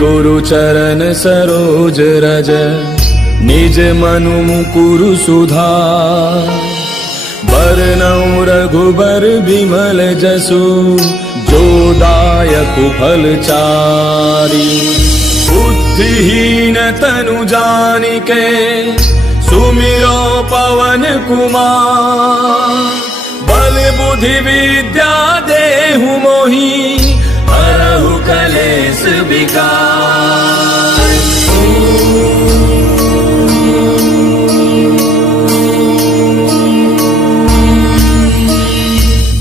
गुरु चरण सरोज रज निज मनु मुकुरु सुधार। बरनउँ रघुबर बिमल जसु जो दायक फल चारि। बुद्धिहीन तनु जानिके सुमिरो पवन कुमार। बल बुद्धि विद्या देहु मोहि हरहु कलेश विकार।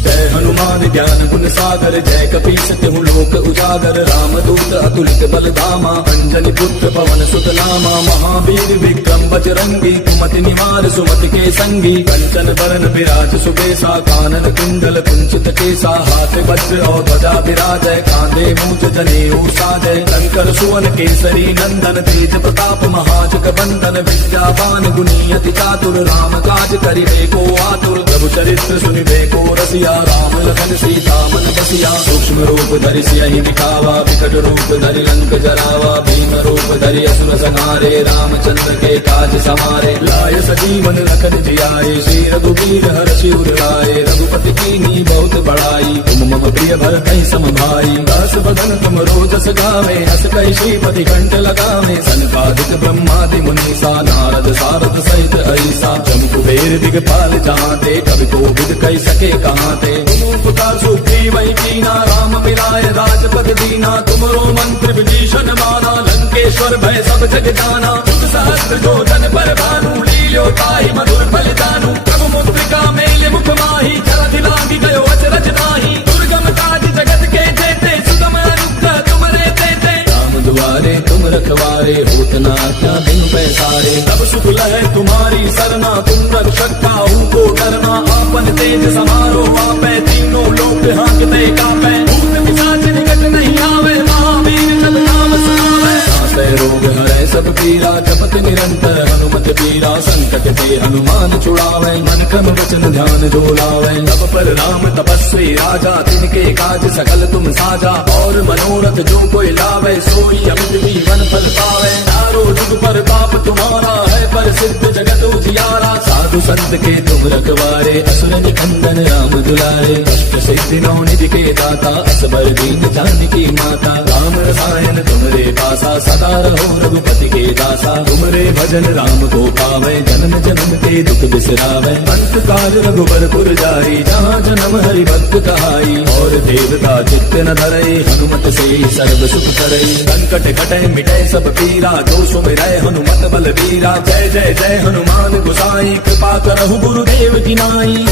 जय हनुमान ज्ञान गुण सागर जय कपीस तिहु लोक उजागर। रामदूत अतुलित बल धामा अंजनी पुत्र पवन सुत नामा। महावीर विक्रम बजरंगी कुमति निवार सुमति के संगी। कंचन बरन विराज सुबेसा कानन कुंडल कुंचित केसा। हाथ वज्र और ध्वजा विराजय कांधे मूंज जनेऊ साजय। शंकर सुवन केसरी नंदन तेज प्रताप महाजग बंदन। विद्यावान गुणी अति चातुर राम काज करिबे को आतुर। प्रभु चरित्र सुनिबे को रसिया राम लखन सीता मन बसिया। सूक्ष्म रूप धरि सियहि दिखावा विकट रूप धरि लंक जरावा। भीम रूप धरि असुर संहारे रामचंद्र के काज समारे। लाय सजीवन लखन जियाए श्री रघुवीर हर्षि उर लाए। रघुपति कीन्ही बहुत बड़ाई तुम मम प्रिय भरतहि सम भाई। दास बदन तुम रोजस गावे हस कहि श्रीपति कंठ लगावे। सनकादिक ब्रह्मादि मुनीसा नारद सारद सहित ऐसा। जम कुबेर दिगपाल जहांते कवि कोविद कहि सके कहांते। तुम उपकार सुग्रीवहि कीना राम मिलाय राजपद दीना। तुमरो मंत्र विभीषण माना लंकेश्वर भय सब जग जाना। तुम सहस्त्र जो जन पर भानु लील्यो ताहि मधुर फल जानू। प्रभु मुद्रिका मेल मुख माहि जलधि लागी गयो अचरज नाही। दुर्गम काज जगत के जेते सुगम अनुग्रह तुमरे तेते। राम दुआरे तुम रखवारे होत न आज्ञा बिनु पैसारे। तब सुख लहै तुम्हारी सरना तुम रक्षक काहू को डरना। आपन तेज समारो आपै तीनों लोक हांकते कापै। भूत पिशाच निकट नहीं आवे महावीर जब नाम सुनावे। नासै रोग हरै सब पीरा जपत निरंतर हनुमत पीरा। संकट ते हनुमान छुड़ावे मन क्रम वचन ध्यान जो लावे। तब पर राम तपस्वी राजा तिनके काज सकल तुम साजा। और मनोरथ जो कोई लावे सोई अमित जीवन फल पावे। चारों जुग पर पाप तुम्हारा है पर सिद्ध जगत उजियारा। साधु संत के तुम रखवारे असुर निकंदन राम दुलारे। अष्ट सिद्धि नौ निधि के दाता असबर दीन जानकी माता। राम रसायन तुमरे पासा सदा रहो रघुपति के दासा। तुमरे भजन राम को पावे जन्म जन्म के दुख बिसरावे। अंत काल रघुबर पुर जाई जहाँ जन्म हरि भक्त कहाई। और देवता चित्त न धरई हनुमत से सर्व सुख करई। संकट घटै मिटै सब पीरा जो सुमिरै हनुमत बल बीरा। जय जय जय हनुमान गोसाई कृपा करहु गुरुदेव की नाई।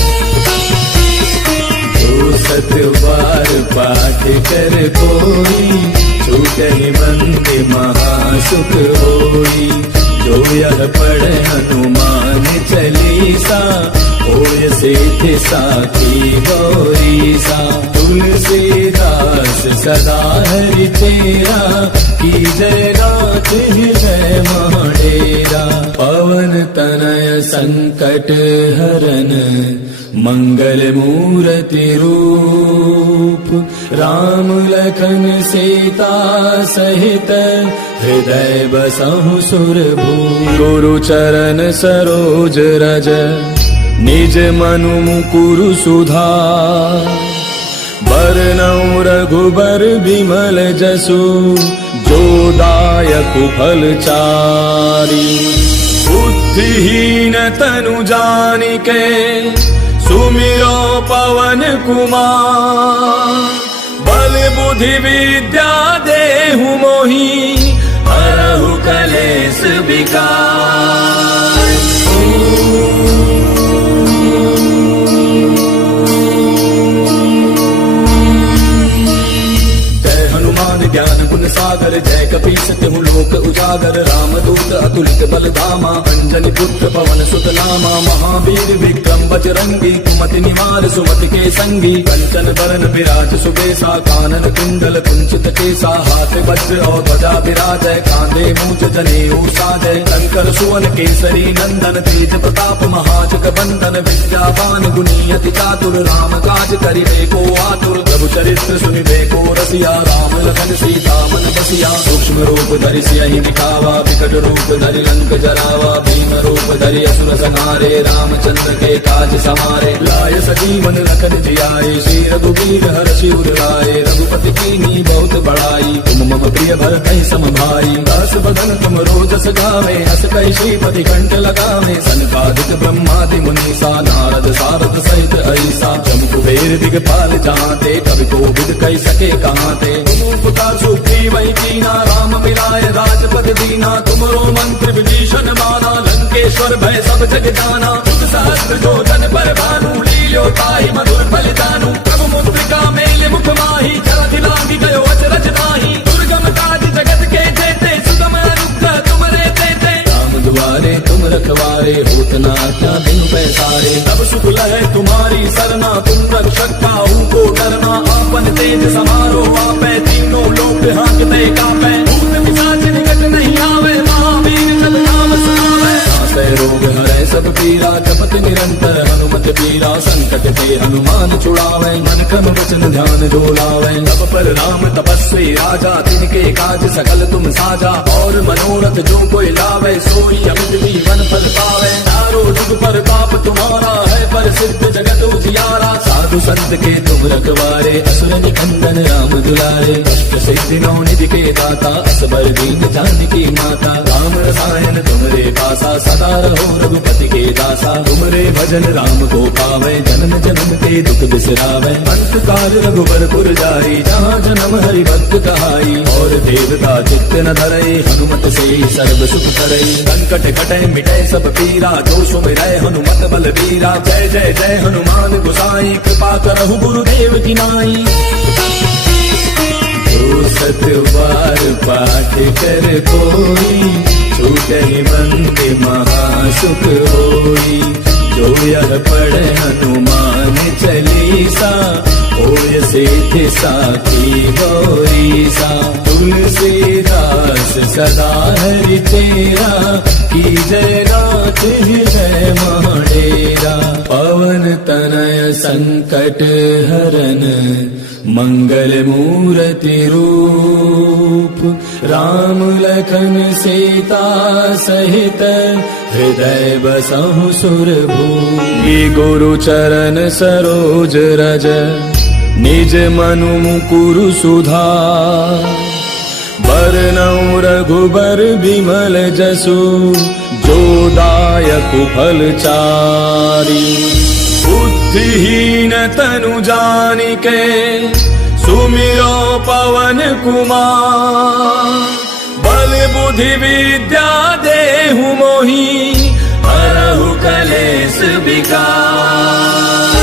जो सत बार पाठ कर कोई छूटहि बंदे महासुख होई। जो यह पढ़े हनुमान चालीसा होय सिद्धि साखी गौरीसा। तुलसीदास सदा हरि तेरा कीजय नाथ हृदय महडेरा। पवन तनय संकट हरन मंगल मूर्ति रूप। राम लखन सीता सहित हृदय बसहु सुरभूप। गुरु चरण सरोज रज निज मनु मुकुरु सुधार। बरनउँ रघुबर बिमल जसु जो दायक फल चारि। बुद्धिहीन तनु जानिके सुमिरो पवन कुमार। बल बुद्धि विद्या देहु मोहि हरहु कलेश विकार। ज्ञान गुण सागर जय कपीस तिहु लोक उजागर। रामदूत अतुलित बल धामा अंजनी पुत्र पवन सुत नामा। महावीर विक्रम बजरंगी कुमति निवार सुमति के संगी। कंचन बरन विराज सुबेसा कानन कुंडल कुंचित केसा। हाथ वज्र और ध्वजा विराजय कांधे मूंज जनेऊ साजय। शंकर सुवन केसरी नंदन तेज प्रताप महाजग बंदन। विद्यावान गुणी अति चातुर राम काज करिबे को आतुर। प्रभु चरित्र सुनिबे को रसिया राम लखन सीता मन रसिया सूक्ष्म रूप धरि सियहि दिखावा विकट रूप धरि लंक जरावा भीम रूप धरि असुर संहारे रामचंद्र के काज समारे लाय सजीवन लखन जियाए श्री रघुवीर हर्षि उर लाए रघुपति कीन्ही बहुत बड़ाई तुम मम प्रिय भरतहि सम भाई दास बदन तुम रोजस गावे हस कहि श्रीपति कंठ लगावे सनकादिक ब्रह्मादि मुनीसा नारद सारद सहित ऐसा जम कुबेर दिगपाल जहांते कवि कोविद कहि सके कहांते उपकार सुग्रीव वही कीना राम मिलाए राजपद दीना तुमरो मंत्र विभीषण माना लंकेश्वर भय सब जग जाना सहस्त्र जो जन पर भानु लील्यो ताहि मधुर फल जानू प्रभु मुद्रिका मेल मुख माही जलधि लांघि गयो अचरज ताहि दुर्गम काज जगत के जेते सुगम अनुग्रह तुमरे तेते राम दुआरे तुम रखवारे होत न क्या बिन पैसारे तब सुख लहै तुम्हारी सरना तुम रक्षक काहू को डरना आपन तेज समारो आपै तीनों लोक हांकते कापै भूत पिशाच निकट नहीं आवे महावीर जब नाम सुनावे नासै रोग हरै सब पीरा जपत निरंतर हनुमत पीरा संकट ते हनुमान छुड़ावे मन क्रम वचन ध्यान जो लावे तब पर राम तपस्वी राजा तिनके काज सकल तुम साजा और मनोरथ जो कोई लावे सोई अमित जीवन फल पावे चारों जुग पर ताप तुम्हारा है पर सिद्ध जगत उजियारा साधु संत के तुम रखवारे असुर निकंदन राम दुलारे अष्ट सिद्धि नौ निधि के दाता असबर दीन जानकी माता राम रसायन तुमरे पासा सदा रहो रघुपति के दासा तुमरे भजन राम को पावे जन्म जन्म के दुख बिसरावे अंत काल रघुबर पुर जाई जहाँ जन्म हरि भक्त कहाई और देवता चित्त न धरई हनुमत से सर्व सुख करई संकट कटे मिटे सब पीरा जो सुमिरै हनुमत बल वीरा जय जय जय हनुमान गोसाई कृपा करहु गुरुदेव की नाई जो सत बार पाठ कर कोई छूटहि बंद महासुख होई जो यह पढ़ हनुमान चालीसा होय सिद्धि साखी गौरीसा तुलसीदास सदा हरि तेरा की जय नाथ हृदय महाडेरा पवन तनय संकट हरन मंगल मूर्ति रूप राम लखन सीता सहित हृदय बसहु सुरभूमि गुरु चरण सरोज रज निज मनु मुकुरु सुधार बरनउँ रघुबर बिमल जसु जो दायक फल चारि बुद्धिहीन तनु जानिके सुमिरो पवन कुमार बल बुद्धि विद्या देहु मोहि हरहु कलेश विकार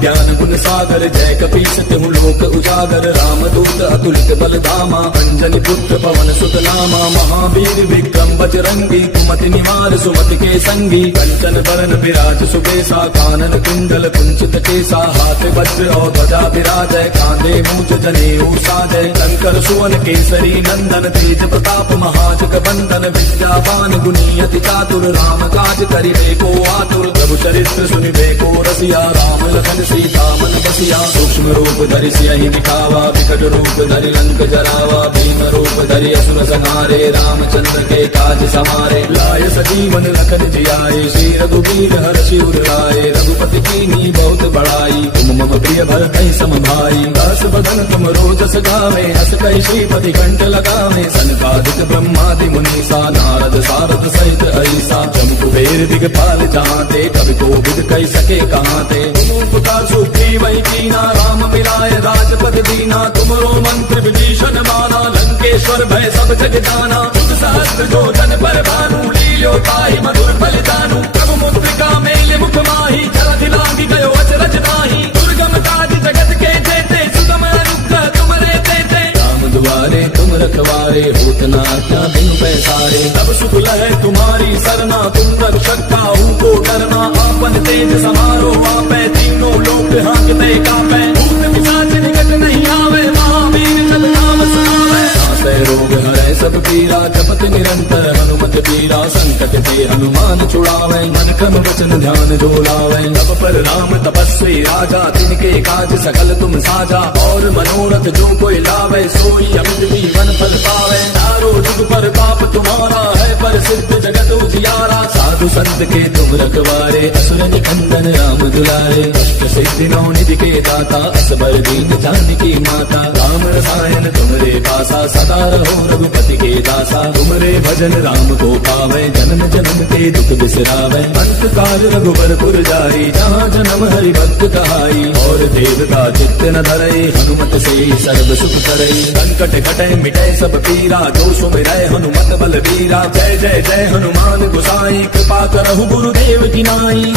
ज्ञान गुण सागर जय कपीस तिहु लोक उजागर रामदूत अतुलित बल धामा अंजनी पुत्र पवन सुत नामा महावीर विक्रम बजरंगी कुमति निवार सुमति के संगी कंचन बरन विराज सुबेसा कानन कुंडल कुंचित केसा हाथ वज्र और ध्वजा विराजय कांधे मूज जनेऊ साजय शंकर सुवन केसरी नंदन तेज प्रताप महाजग बंदन विद्यावान गुणी अति चातुर राम काज करिबे को आतुर प्रभु चरित्र सुनिबे को रसिया राम लखन सीता मन बसिया सूक्ष्म रूप धरि सियहि दिखावा विकट रूप धरि लंक जरावा भीम रूप धरि असुर संहारे रामचंद्र के काज समारे लाय सजीवन लखन जियाए श्री रघुवीर हर्षि उर लाए रघुपति कीन्ही बहुत बड़ाई तुम मम प्रिय भरतहि सम भाई दास बदन तुम रोजस गावे हस कहि श्रीपति कंठ लगावे सनकादिक ब्रह्मादि मुनीसा नारद सारद सहित ऐसा जम कुबेर दिगपाल जहांते कवि कोविद कहि सके कहांते उपकार सुग्रीव वही कीना राम मिलाए राजपद दीना तुमरो मंत्र विभीषण माना लंकेश्वर भय सब जग जाना सहस्त्र जो जन पर भानु लील्यो ताहि मधुर फल जानू प्रभु मुद्रिका मेल मुख माही जलधि लांघि गयो अचरज ताहि दुर्गम काज जगत के जेते सुगम अनुग्रह तुमरे तेते राम दुआरे तुम रखवारे होत न क्या बिन पैसारे तब सुख लहै तुम्हारी सरना तुम रक्षक काहू को डरना आपन तेज समारो आपै तीनों लोक हांकते कापै भूत पिशाच निकट नहीं आवे महावीर जब नाम सुनावे नासै रोग हरै सब पीरा जपत निरंतर हनुमत पीरा संकट ते हनुमान छुड़ावे मन क्रम वचन ध्यान जो लावे तब पर राम तपस्वी राजा तिनके काज सकल तुम साजा और मनोरथ जो कोई लावे सोई अमित जीवन फल पावे चारों जुग पर पाप तुम्हारा है पर सिद्ध जगत उजियारा साधु संत के तुम रखवारे असुर निकंदन राम दुलारे अष्ट सिद्धि नौ निधि के दाता असबर दीन जानकी माता राम रसायन तुमरे पासा सदा रहो रघुपति के दासा तुमरे भजन राम को पावे जन्म जन्म के दुख बिसरावे अंत काल रघुबर जाई जहाँ जन्म हरि भक्त कहाई और देवता चित्त न धरे हनुमत से सर्व सुख करे संकट कटे मिटे सब पीरा जो सुमिरै हनुमत बल वीरा जय जय जय हनुमान गोसाई कृपा करहु गुरुदेव की नाई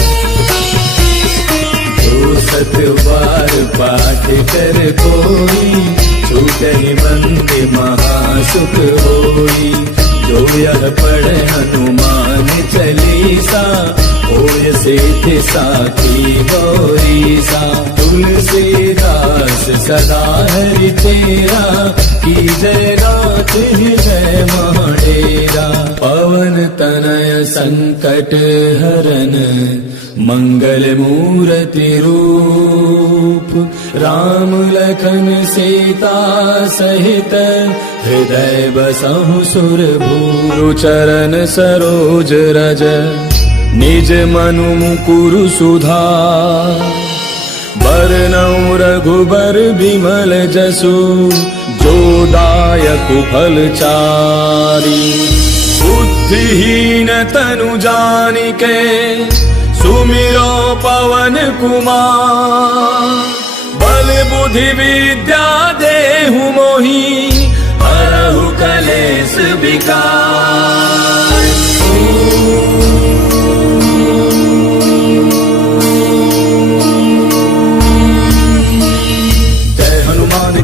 जो सत बार पाठ कर कोई छूटहि मंद महासुख होई जो यह पढ़े हनुमान चालीसा होय सिद्धि साखी गौरीसा तुलसीदास सदा हरि तेरा की जय नाथ जय महाडेरा पवन तनय संकट हरन मंगल मूर्ति रूप राम लखन सीता सहित हृदय बसहु सुरभूरु चरण सरोज रज निज मनु मुकुरु सुधार बरनउँ रघुबर बिमल जसु जो दायक फल चारी बुद्धिहीन तनु जानिके सुमिरो पवन कुमार बल बुद्धि विद्या देहु मोहि हरहु कलेश विकार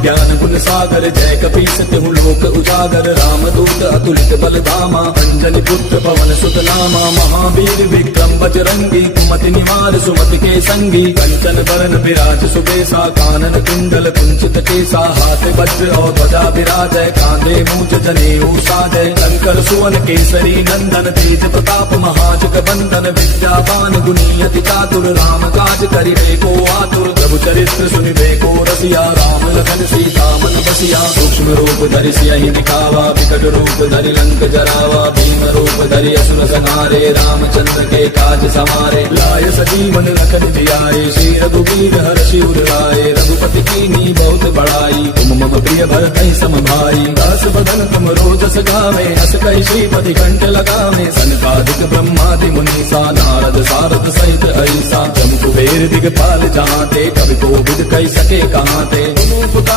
ज्ञान गुण सागर जय कपीस तिहु लोक उजागर रामदूत अतुलित बल धामा अंजनी पुत्र पवन सुत नामा महावीर विक्रम बजरंगी कुमति निवार सुमति के संगी कंचन बरन विराज सुबेसा कानन कुंडल कुंचित केसा हाथ वज्र और ध्वजा विराजय कांधे मूंज जनेऊ साजय शंकर सुवन केसरी नंदन तेज प्रताप महाजग बंदन विद्यावान गुणी अति चातुर राम काज करिबे को आतुर प्रभु चरित्र सुनिबे को रसिया राम लखन सीता मन बसिया सूक्ष्म रूप धरि सियहि दिखावा विकट रूप धरि लंक जरावा भीम रूप धरि असुर संहारे रामचंद्र के काज समारे लाय सजीवन लखन जियाए श्री रघुवीर हर्षि उर लाए रघुपति कीन्ही बहुत बड़ाई तुम मम प्रिय भरतहि सम भाई दास बदन तुम रोजस गावे अस कहि श्रीपति कंठ लगावे सनकादिक ब्रह्मादि मुनीसा नारद सारद सहित ऐसा जम कुबेर दिगपाल जहाते कवि कोविद कहि सके कहाँ ते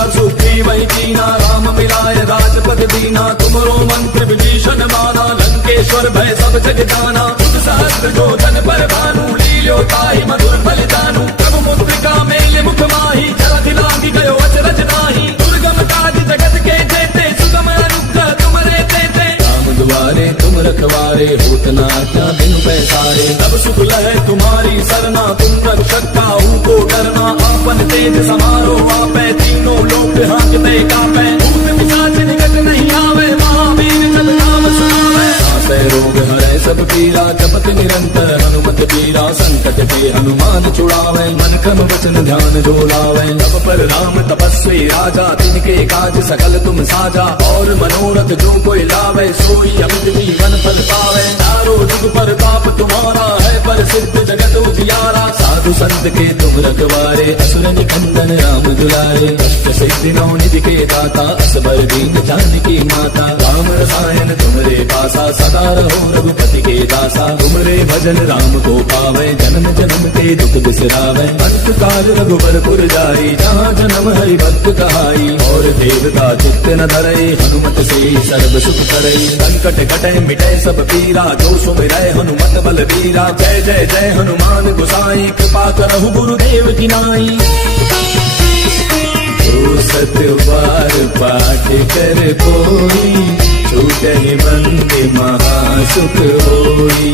सुखी वही कीना राम मिलाए राजपद दीना तुमरो मंत्र विभीषण माना लंकेश्वर भय सब जग जाना सहस्त्र जो जन पर भानु लील्यो ताहि मधुर फल जानू प्रभु मुद्रिका मेल मुख माही जलधि लांघि गयो अचरज नाही दुर्गम काज जगत के जेते सुगम अनुग्रह तुमरे तेते राम दुआरे तुम रखवारे होत न क्या बिनु पैसारे तब सुख लहै तुम्हारी सरना तुम रक्षक काहू को डरना आपन तेज समारो आपै तीनों लोक हांकते कांपे भूत पिशाच निकट नहीं आवे महावीर जब नाम सुनावे नासै रोग हरै सब पीरा जपत निरंतर हनुमत पीरा संकट ते हनुमान छुड़ावे मन क्रम वचन ध्यान जो लावे तब पर राम तपस्वी राजा तिनके काज सकल तुम साजा और मनोरथ जो कोई लावे सोई अमित जीवन फल पावे चारों जुग पर पाप तुम्हारा है पर सिद्ध जगत उजियारा साधु संत के तुम रखवारे असुर निकंदन राम दुलारे अष्ट सिद्धि नौ निधि के दाता असबर दीन जानकी माता राम रसायन तुमरे पासा सदा रहो रघुपति के दासा तुमरे भजन राम को पावे जन्म जन्म के दुख बिसरावे अंत काल रघुबर जाई जहाँ जन्म हरि भक्त कहाई और देवता चित्त न धरे हनुमत से सर्व सुख करे संकट कटे मिटे सब पीरा जो सुमिरै हनुमत बल वीरा जय जय जय हनुमान गोसाई कृपा करहु गुरुदेव की नाई जो सत बार पाठ कर कोई छूटहि मंद महासुख होई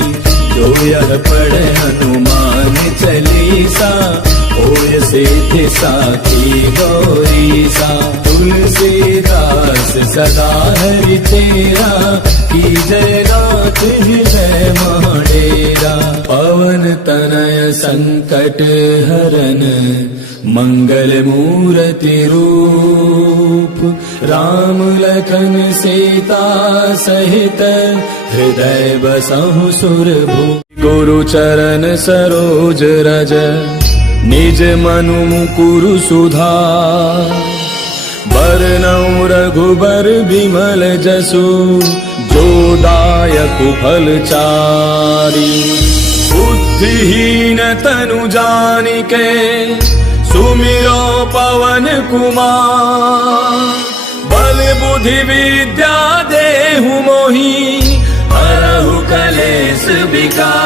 जो यह पढ़े हनुमान चालीसा होय सिद्धि साखी गौरीसा तुलसीदास सदा हरि तेरा, की जय गात हृदय महाडेरा। पवन तनय संकट हरन, मंगल मूर्ति रूप, राम लखन सीता सहित, हृदय बसहु सुरभूप। गुरु चरण सरोज रज, निज मनु मुकुरु सुधार। बरनउँ रघुबर बिमल जसु, जो दायक फल चारि। बुद्धिहीन तनु जानिके, सुमिरो पवन कुमार। बल बुद्धि विद्या देहु मोहि, हरहु कलेश विकार।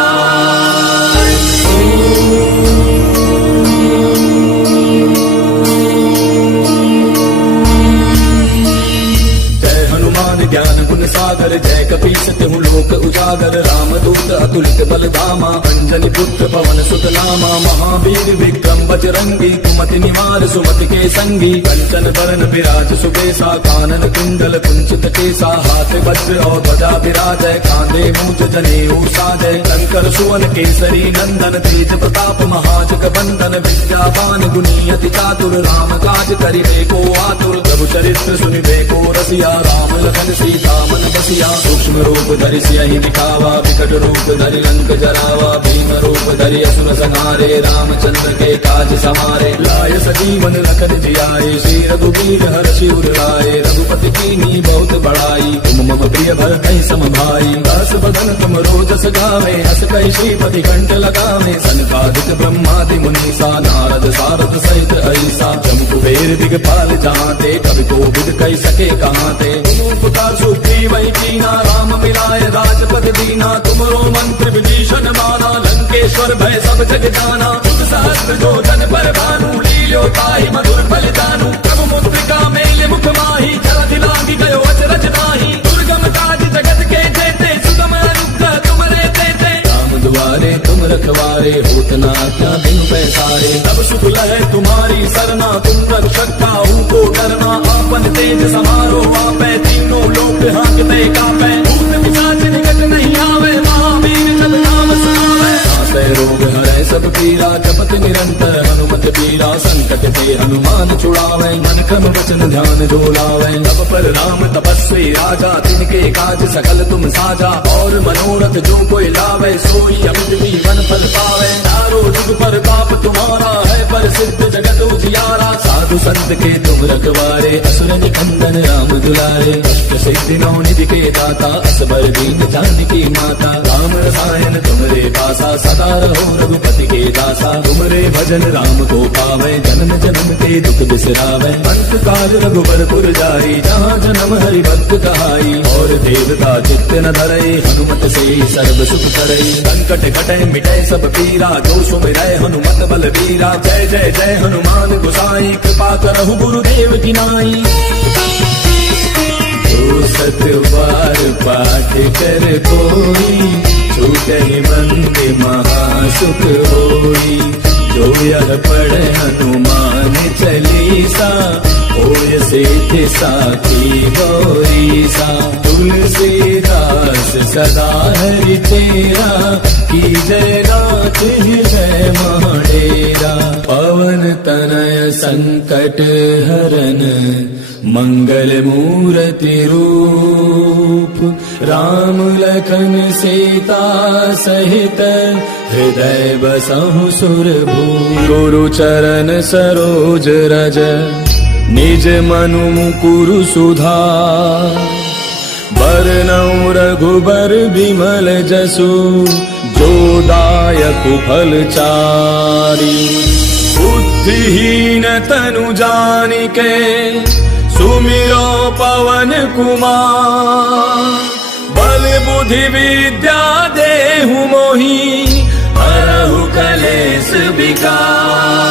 ज्ञान गुण सागर, जय कपीस तिहु लोक उजागर। रामदूत अतुलित बल धामा, अंजनी पुत्र पवन सुत नामा। महावीर विक्रम बजरंगी, कुमति निवार सुमति के संगी। कंचन बरन विराज सुबेसा, कानन कुंडल कुंचित केसा। हाथ वज्र और ध्वजा विराजय, कांधे मूंज जनेऊ साजय। शंकर सुवन केसरी नंदन, तेज प्रताप महाजग बंदन। विद्यावान गुणी अति चातुर, राम काज करिबे को आतुर। प्रभु चरित्र सुनिबे को रसिया, राम लखन सीता मन बसिया। सूक्ष्म रूप धरि सियहि दिखावा, विकट रूप धरि लंक जरावा। भीम रूप धरि असुर संहारे, रामचंद्र के काज समारे। लाय सजीवन लखन जियाए, श्री रघुबीर हरषि उर लाए। रघुपति कीन्ही बहुत बड़ाई, तुम मम प्रिय भरतहि सम भाई। दास बदन तुम रोजस गावे, हस कहि श्रीपति कंठ लगावे। सनकादिक ब्रह्मादि मुनीसा, नारद सारद सहित ऐसा। जम कुबेर दिगपाल जहांते, कवि कोविद कहि सके कहांते। पुकार सुग्रीवहि कीना, राम मिलाय राजपद दीना। तुमरो मंत्र विभीषण माना, लंकेश्वर भय सब जग जाना। तुम सहस्त्र जो जन पर भानु, लील्यो ताहि मधुर फल जानू। प्रभु मुद्रिका मेल मुख माहि, जलधि लांघि गयो अचरज नाही। दुर्गम काज जगत के जेते, सुगम अनुग्रह तुमरे तेते। राम दुआरे तुम रखवारे, होत न आज्ञा बिनु पैसारे। तब सुख लहै तुम्हारी सरना, तुम रक्षक काहू को डरना। आपन तेज समारो आपै, तीनों लोक हांकते कापै। भूत पिशाच निकट नहीं आवे, महावीर जब नाम सुनावे। नासै रोग हरै सब पीरा, जपत निरंतर हनुमत बीरा। संकट ते हनुमान छुड़ावै, मन क्रम वचन ध्यान जो लावै। तब पर राम तपस्वी राजा, तिनके काज सकल तुम साजा। और मनोरथ जो कोई लावै, सोई अमित जीवन फल पावै। चारों जुग पर पाप तुम्हारा है, पर सिद्ध जगत उजियारा। साधु संत के तुम रखवारे, असुर निकंदन राम दुलारे। अष्ट सिद्धि नौ निधि के दाता, असबर दीन जानकी माता। राम रसायन तुमरे पासा, सदा रहो रघुपति के दासा। तुमरे भजन राम को पावै, जन्म जन्म के दुख बिसरावै। अंत काल रघुबर पुर जाई, जहाँ जन्म हरि भक्त कहाई। और देवता चित्त न धरई, हनुमत से सर्व सुख करई। संकट कटै मिटै सब पीरा, जो सुमिरै हनुमत बल वीरा। जय जय जय हनुमान गोसाई, कृपा करहु गुरुदेव की नाई। जो सत बार पाठ कर कोई, छूटहि बंदे महासुख होई। जो यह पढ़े हनुमान चालीसा, होय सिद्धि साखी गौरीसा। तुलसीदास सदा हरि तेरा, की जय गात हृदय महाडेरा। पवन तनय संकट हरन, मंगल मूर्ति रूप, राम लखन सीता सहित, हृदय बसहु सुरभूप। गुरु चरण सरोज रज, निज मनु मुकुरु सुधार। बरनउँ रघुबर बिमल जसु, जो दायक फल चारि। बुद्धिहीन तनु जानिके, सुमिरो पवन कुमार। बल बुद्धि विद्या देहु मोहि, हरहु कलेश विकार।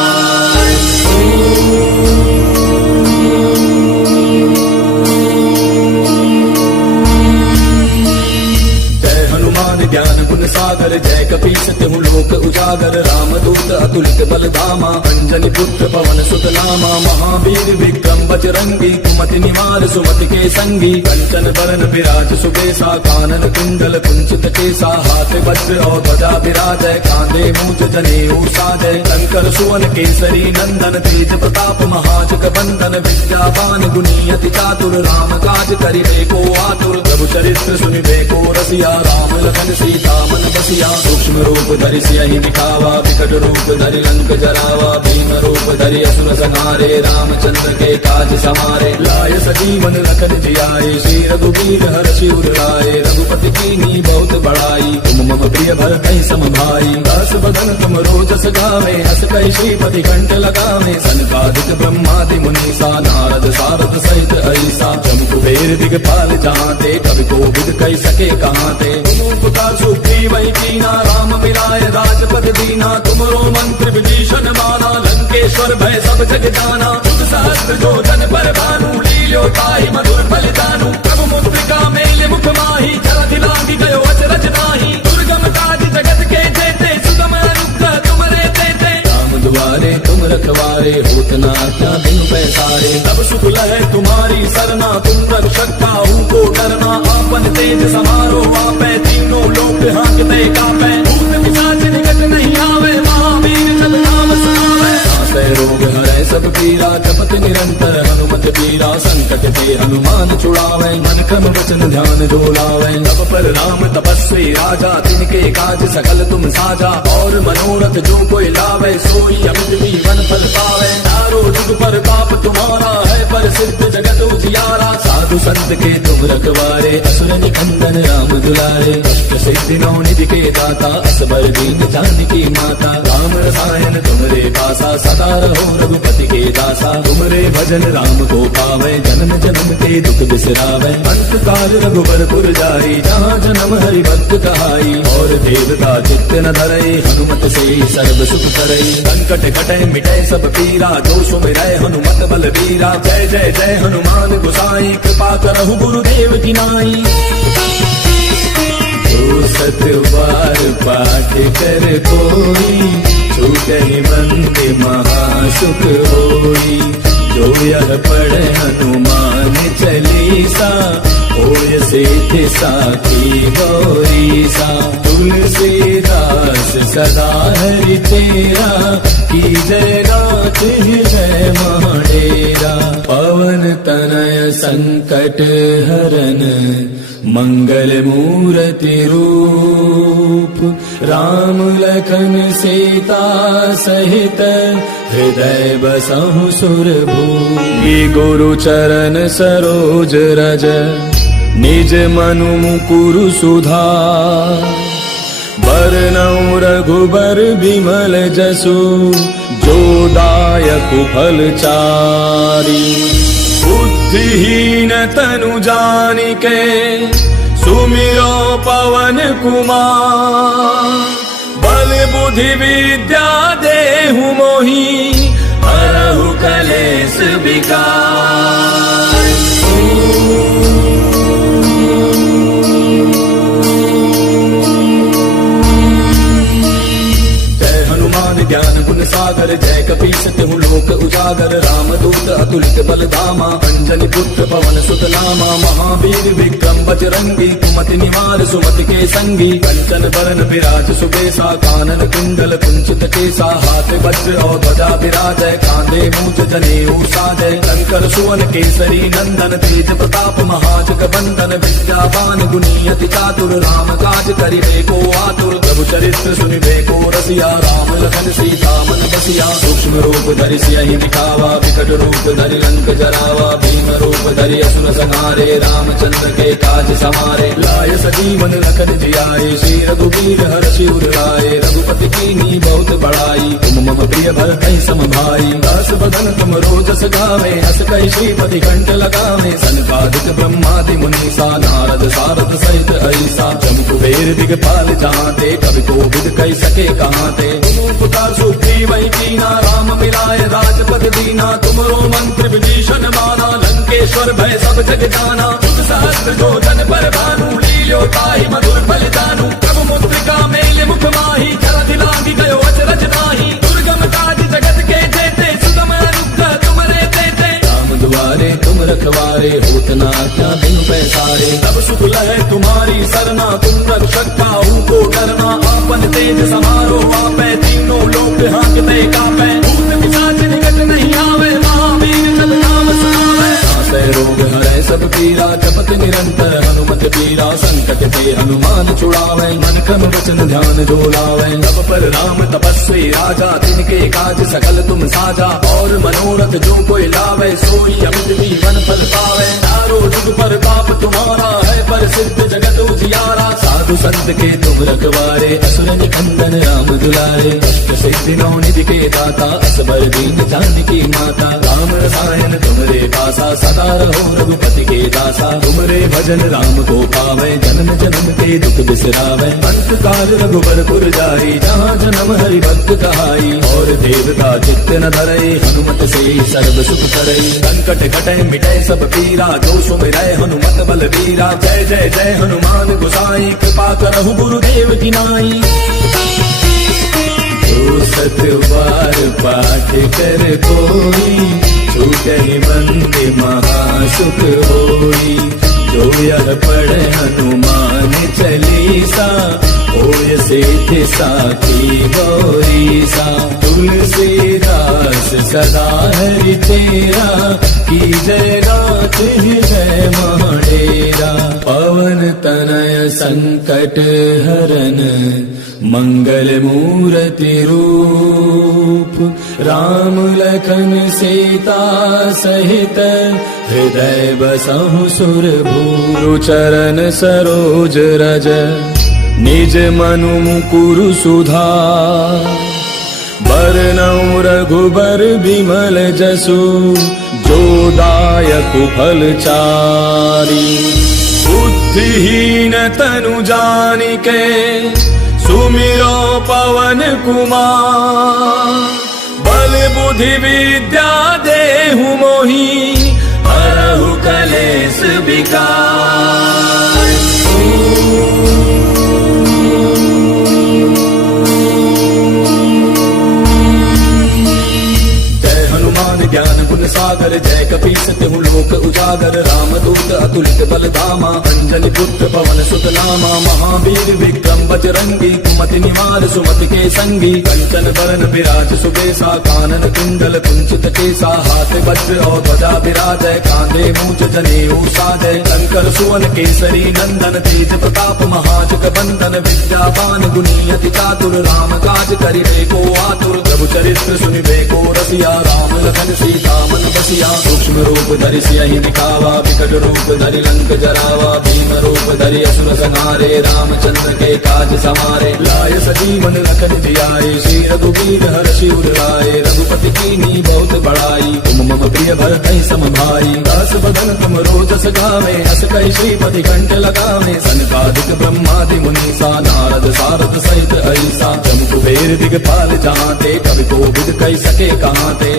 ज्ञान गुण सागर, जय कपीस तिहु लोक उजागर। राम रामदूत अतुलित बलधामा अंजनी पुत्र पवन सुत नामा महावीर विक्रम बजरंगी कुमति निवार सुमति के संगी कंचन बरन विराज सुबेसा कानन कुंडल कुंचित केसा हाथ वज्र और ध्वजा विराजय कांधे मूज जनेऊ साजय शंकर सुवन केसरी नंदन तेज प्रताप महाजग बंदन विद्यावान गुणी अति चातुर राम काज करिबे को आतुर प्रभु चरित्र सुनिबे को रसिया राम लखन सीता मन बसिया सूक्ष्म रूप धरि सियहि दिखावा विकट रूप धरि लंक जरावा भीम रूप धरि असुर संहारे रामचंद्र के काज समारे लाय सजीवन लखन जियाए श्री रघुवीर हर्षि उर लाए रघुपति कीन्ही बहुत बड़ाई तुम मम प्रिय भरतहि सम भाई दास बदन तुम रोजस गावे हस कहि श्रीपति कंठ लगावे सनकादिक ब्रह्मादि मुनीसा नारद सारद सहित ऐसा जम कुबेर दिगपाल जहांते कवि कोविद कहि सके कहांते तुम उपकार सुग्रीव कीना राम मिलाय राजपद दीना तुमरो मंत्र विभीषण माना लंकेश्वर भय सब जग जाना तुम सहस्त्र जो जन पर भानु लील्यो ताहि मधुर फल जानू प्रभु मुद्रिका मेल मुख माही जलधि लांघि गयो अचरज नाही दुर्गम काज जगत के जेते सुगम अनुग्रह तुमरे तेते राम दुआरे तुम रखवारे होत न आज्ञा बिनु पैसारे तब सुख लहै तुम्हारी सरना तुम रक्षक काहू को डरना आपन तेज समारो आपै तीनों लोक हांकते कापै भूत पिशाच निकट नहीं आवे महावीर जब नाम सुनावे नासै रोग हरै सब पीरा जपत निरंतर हनुमत पीरा संकट ते हनुमान छुड़ावे मन क्रम वचन ध्यान जो लावे तब पर राम तपस्वी राजा तिनके काज सकल तुम साजा और मनोरथ जो कोई लावे सोई अमित जीवन फल पावे चारों जुग पर पाप तुम्हारा है पर सिद्ध जगत उजियारा साधु संत के तुम रखवारे असुर निकंदन राम दुलारे अष्ट सिद्धि नौ निधि के दाता असबर दीन जानकी माता राम रसायन तुमरे पासा सदा रहो रघुपति के दासा तुमरे भजन राम को पावे जन्म जन्म के दुख बिसरावे अंत काल रघुबर पुर जाई जहाँ जन्म हरि भक्त कहाई और देवता चित्त न धरई हनुमत से सर्व सुख करई संकट कटै मिटै सब पीरा जो सुमिरै हनुमत बल वीरा जय जय जय हनुमान गोसाई कृपा करहु गुरुदेव की नाई जो सत बार पाठ कर कोई छूटहि बंद महासुख होई जो यह पढ़े हनुमान चालीसा होय सिद्धि साखी गौरीसा तुलसीदास सदा हरि तेरा की जय नाथ हृदय महाडेरा पवन तनय संकट हरन मंगल मूर्ति रूप राम लखन सीता सहित हृदय बसहु सुरभूप गुरु चरण सरोज रज निज मनु मुकुरु सुधार बरनउँ रघुबर बिमल जसु जो दायक फल चारि बुद्धिहीन तनु जानिके सुमिरो पवन कुमार बल बुद्धि विद्या देहु मोहि हरहु कलेश विकार ज्ञान गुण सागर जय कपीस तिहु लोक उजागर रामदूत अतुलित बलधामा अंजनी पुत्र पवन सुत नामा महावीर विक्रम बजरंगी कुमति निवार सुमति के संगी कंचन बरन विराज सुबेसा कानन कुंडल कुंचित केसा हाथ वज्र और ध्वजा विराजय कांधे मूज जनेऊ साजय शंकर सुवन केसरी नंदन तेज प्रताप महाजग बंदन विद्यावान गुणी अति चातुर राम काज करिबे को आतुर प्रभु चरित्र सुनिबे को रसिया राम लखन सीता मन बसिया सूक्ष्म रूप धरि सियहि दिखावा विकट रूप धरि लंक जरावा भीम रूप धरि असुर संहारे रामचंद्र के काज समारे लाय सजीवन लखन जियाए श्री रघुवीर हर्षि उर लाए रघुपति कीन्ही बहुत बड़ाई तुम मम प्रिय भरतहि सम भाई दास बदन तुम रोजस गावे हस कहि श्रीपति कंठ लगावे सनकादिक ब्रह्मादि मुनीसा नारद सारद सहित ऐसा जम कुबेर दिगपाल जहांते कवि कोविद कहि सके कहांते उपकार सुग्रीव कीना राम मिलाय राजपद दीना तुमरो मंत्र विभीषण माना लंकेश्वर भय सब जग जाना तुम सहस्त्र जो जन पर भानु लील्यो ताहि मधुर फल जानू प्रभु मुद्रिका मेल मुख माही जलधि लांघि गयो अचरज नाही पसारे। तब सुख लहे तुम्हारी सरना, तुम रक्षक काहू को डरना। आपन तेज समारो आपे, तीनों लोक हांकते कापे। भूत पिशाच निकट नहीं आवे, महावीर जब नाम सुनावे। नासै रोग हरै सब पीरा, जपत निरंतर हनुमत पीरा। संकट ते हनुमान छुड़ावे, मन क्रम वचन ध्यान जो लावे। तब पर राम तपस्वी राजा, तिनके काज सकल तुम साजा। और मनोरथ जो कोई लावे, सोई अमित जीवन फल पावे। चारों जुग पर पाप तुम्हारा है, पर सिद्ध जगत उजियारा। साधु संत के तुम रखवारे, असुर निकंदन राम दुलारे। अष्ट सिद्धि नौ निधि के दाता, असबर दीन जानकी माता। राम रसायन तुमरे पासा, सदा रहो रघुपति के दासा। तुमरे भजन राम को पावे, जन्म जन्म के दुख बिसरावे। अंत काल रघुबर जाई, जहाँ जन्म हरि भक्त कहाई। और देवता चित्त न धरई, हनुमत से सर्व सुख करई। संकट कटे मिटे सब पीरा, जो सुमिरै हनुमत बल बीरा। जय जय जय हनुमान गोसाई, कृपा करहु गुरुदेव की नाई। जो सत बार पाठ कर कोई, छूटहि बंदे महासुख होई। जो यह पढ़े हनुमान चालीसा, होय सिद्धि साखी गौरीसा। तुलसीदास सदा हरि तेरा, की जय नाथ हृदय माडेरा। पवन तनय संकट हरन, मंगल मूर्ति रूप। राम लखन सीता सहित, हृदय बसहु सुरभूरु। चरण सरोज रज, निज मनु मुकुरु सुधार। बरनउँ रघुबर बिमल जसु, जो दायक फल चारि। बुद्धिहीन तनु जानिके, सुमिरो पवन कुमार। बल बुद्धि विद्या देहु मोहि, हरहु कलेश विकार। ज्ञान गुण सागर, जय कपीस तिहु लोक उजागर। रामदूत अतुलित बल धामा, अंजनी पुत्र पवन सुत नामा। महावीर विक्रम बजरंगी, कुमति निवार सुमति के संगी। कंचन बरन विराज सुबेसा, कानन कुंडल कुंचित केसा। हाथ वज्र और ध्वजा विराजय, कांधे मूंज जनेऊ साजय। शंकर सुवन केसरी नंदन, तेज प्रताप महाजग बंदन। विद्यावान गुणी अति चातुर, राम काज करिबे को आतुर। प्रभु चरित्र सुनिबे को रसिया, राम लखन सीता मन बसिया। सूक्ष्म रूप धरि सियहि दिखावा, विकट रूप धरि लंक जरावा। भीम रूप धरि असुर संहारे, रामचंद्र के काज समारे। लाय सजीवन लखन जियाए, श्री रघुवीर हर्षि उर लाए। रघुपति कीन्ही बहुत बड़ाई, तुम मम प्रिय भरतहि सम भाई। दास बदन तुम रोजस गावे, अस कहि श्रीपति कंठ लगावे। सनकादिक ब्रह्मादि मुनीसा, नारद सारद सहित ऐसा। जम कुबेर दिगपाल जहाँते, कवि कोविद कहि सके कहाँते।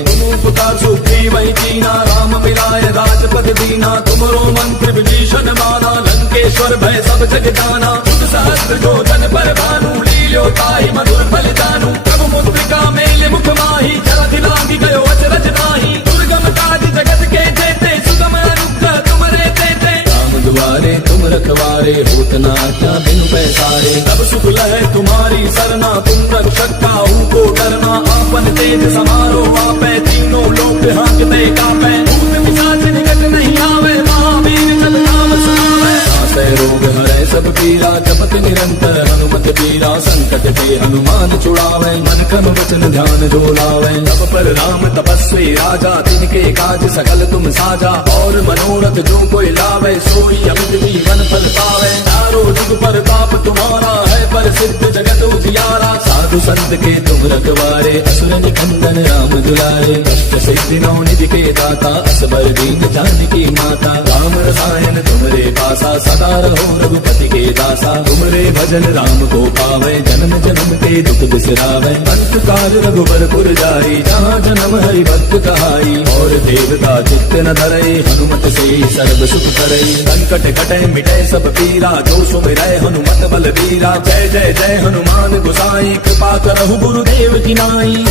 पुकार सुग्रीव कीना, राम मिलाय राजपद दीना। तुमरो मंत्र विभीषण माना, लंकेश्वर भय सब जग जाना। बुध सहस्त्र जो जन पर भानु, लील्यो ताहि मधुर फल जानू। प्रभु मुद्रिका मेल मुख माही, जलधि लांघि गयो अचरज नाहि। दुर्गम काज जगत के जेते, सुगम अनुग्रह तुमरे तेते। राम दुआरे तुम रखवारे, होत न आज्ञा बिनु पैसारे। तब सुख लहे तुम्हारी सरना, तुम रक्षक काहू को डरना। आपन तेज समारो आपे, तीनों लोक हांकते कापे। भूत पिशाच निकट नहीं आवे, महावीर जब नाम सुनावे। नासै रोग हरै सब पीरा, जपत निरंतर हनुमत पीरा। संकट ते हनुमान छुड़ावे, मन क्रम वचन ध्यान जो लावे। तब पर राम तपस्वी राजा, तिनके काज सकल तुम साजा। और मनोरथ जो कोई लावे, सोई अमित जीवन फल पावे। चारों जुग पर पाप तुम्हारा है, पर सिद्ध जगत उजियारा। साधु संत के तुम रखवारे, असुर निकंदन राम दुलारे। अष्ट सिद्धि नौ निधि के दाता, असबर दीन जानकी माता। राम रसायन तुमरे पासा, सदा रहो रघुपति के दासा। तुमरे भजन राम को पावे, जन्म जन्म के दुख बिसरावे। अंत काल रघुबर जाई, जहाँ जन्म हरि भक्त कहाई। और देवता चित्त न धरई, हनुमत से सर्व सुख करई। संकट कटे मिटे सब पीरा, जो सुमिरै हनुमत बल बीरा। जय जय जय हनुमान गोसाई, कृपा करहु गुरुदेव की नाई।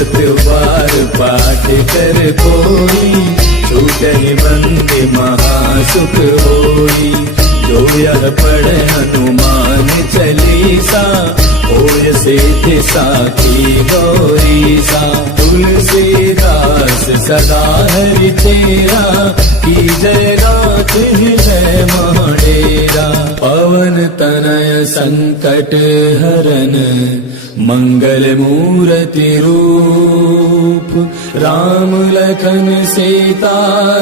सत बार पाठ कर कोई, छूटहि बंद महासुख होई। जो यह पढ़े हनुमान चालीसा, होय सिद्धि साखी गौरीसा। तुलसीदास सदा हरि तेरा, की जय नाथ हृदय महडेरा। पवन तनय संकट हरन, मंगल मूर्ति रूप। राम लखन सीता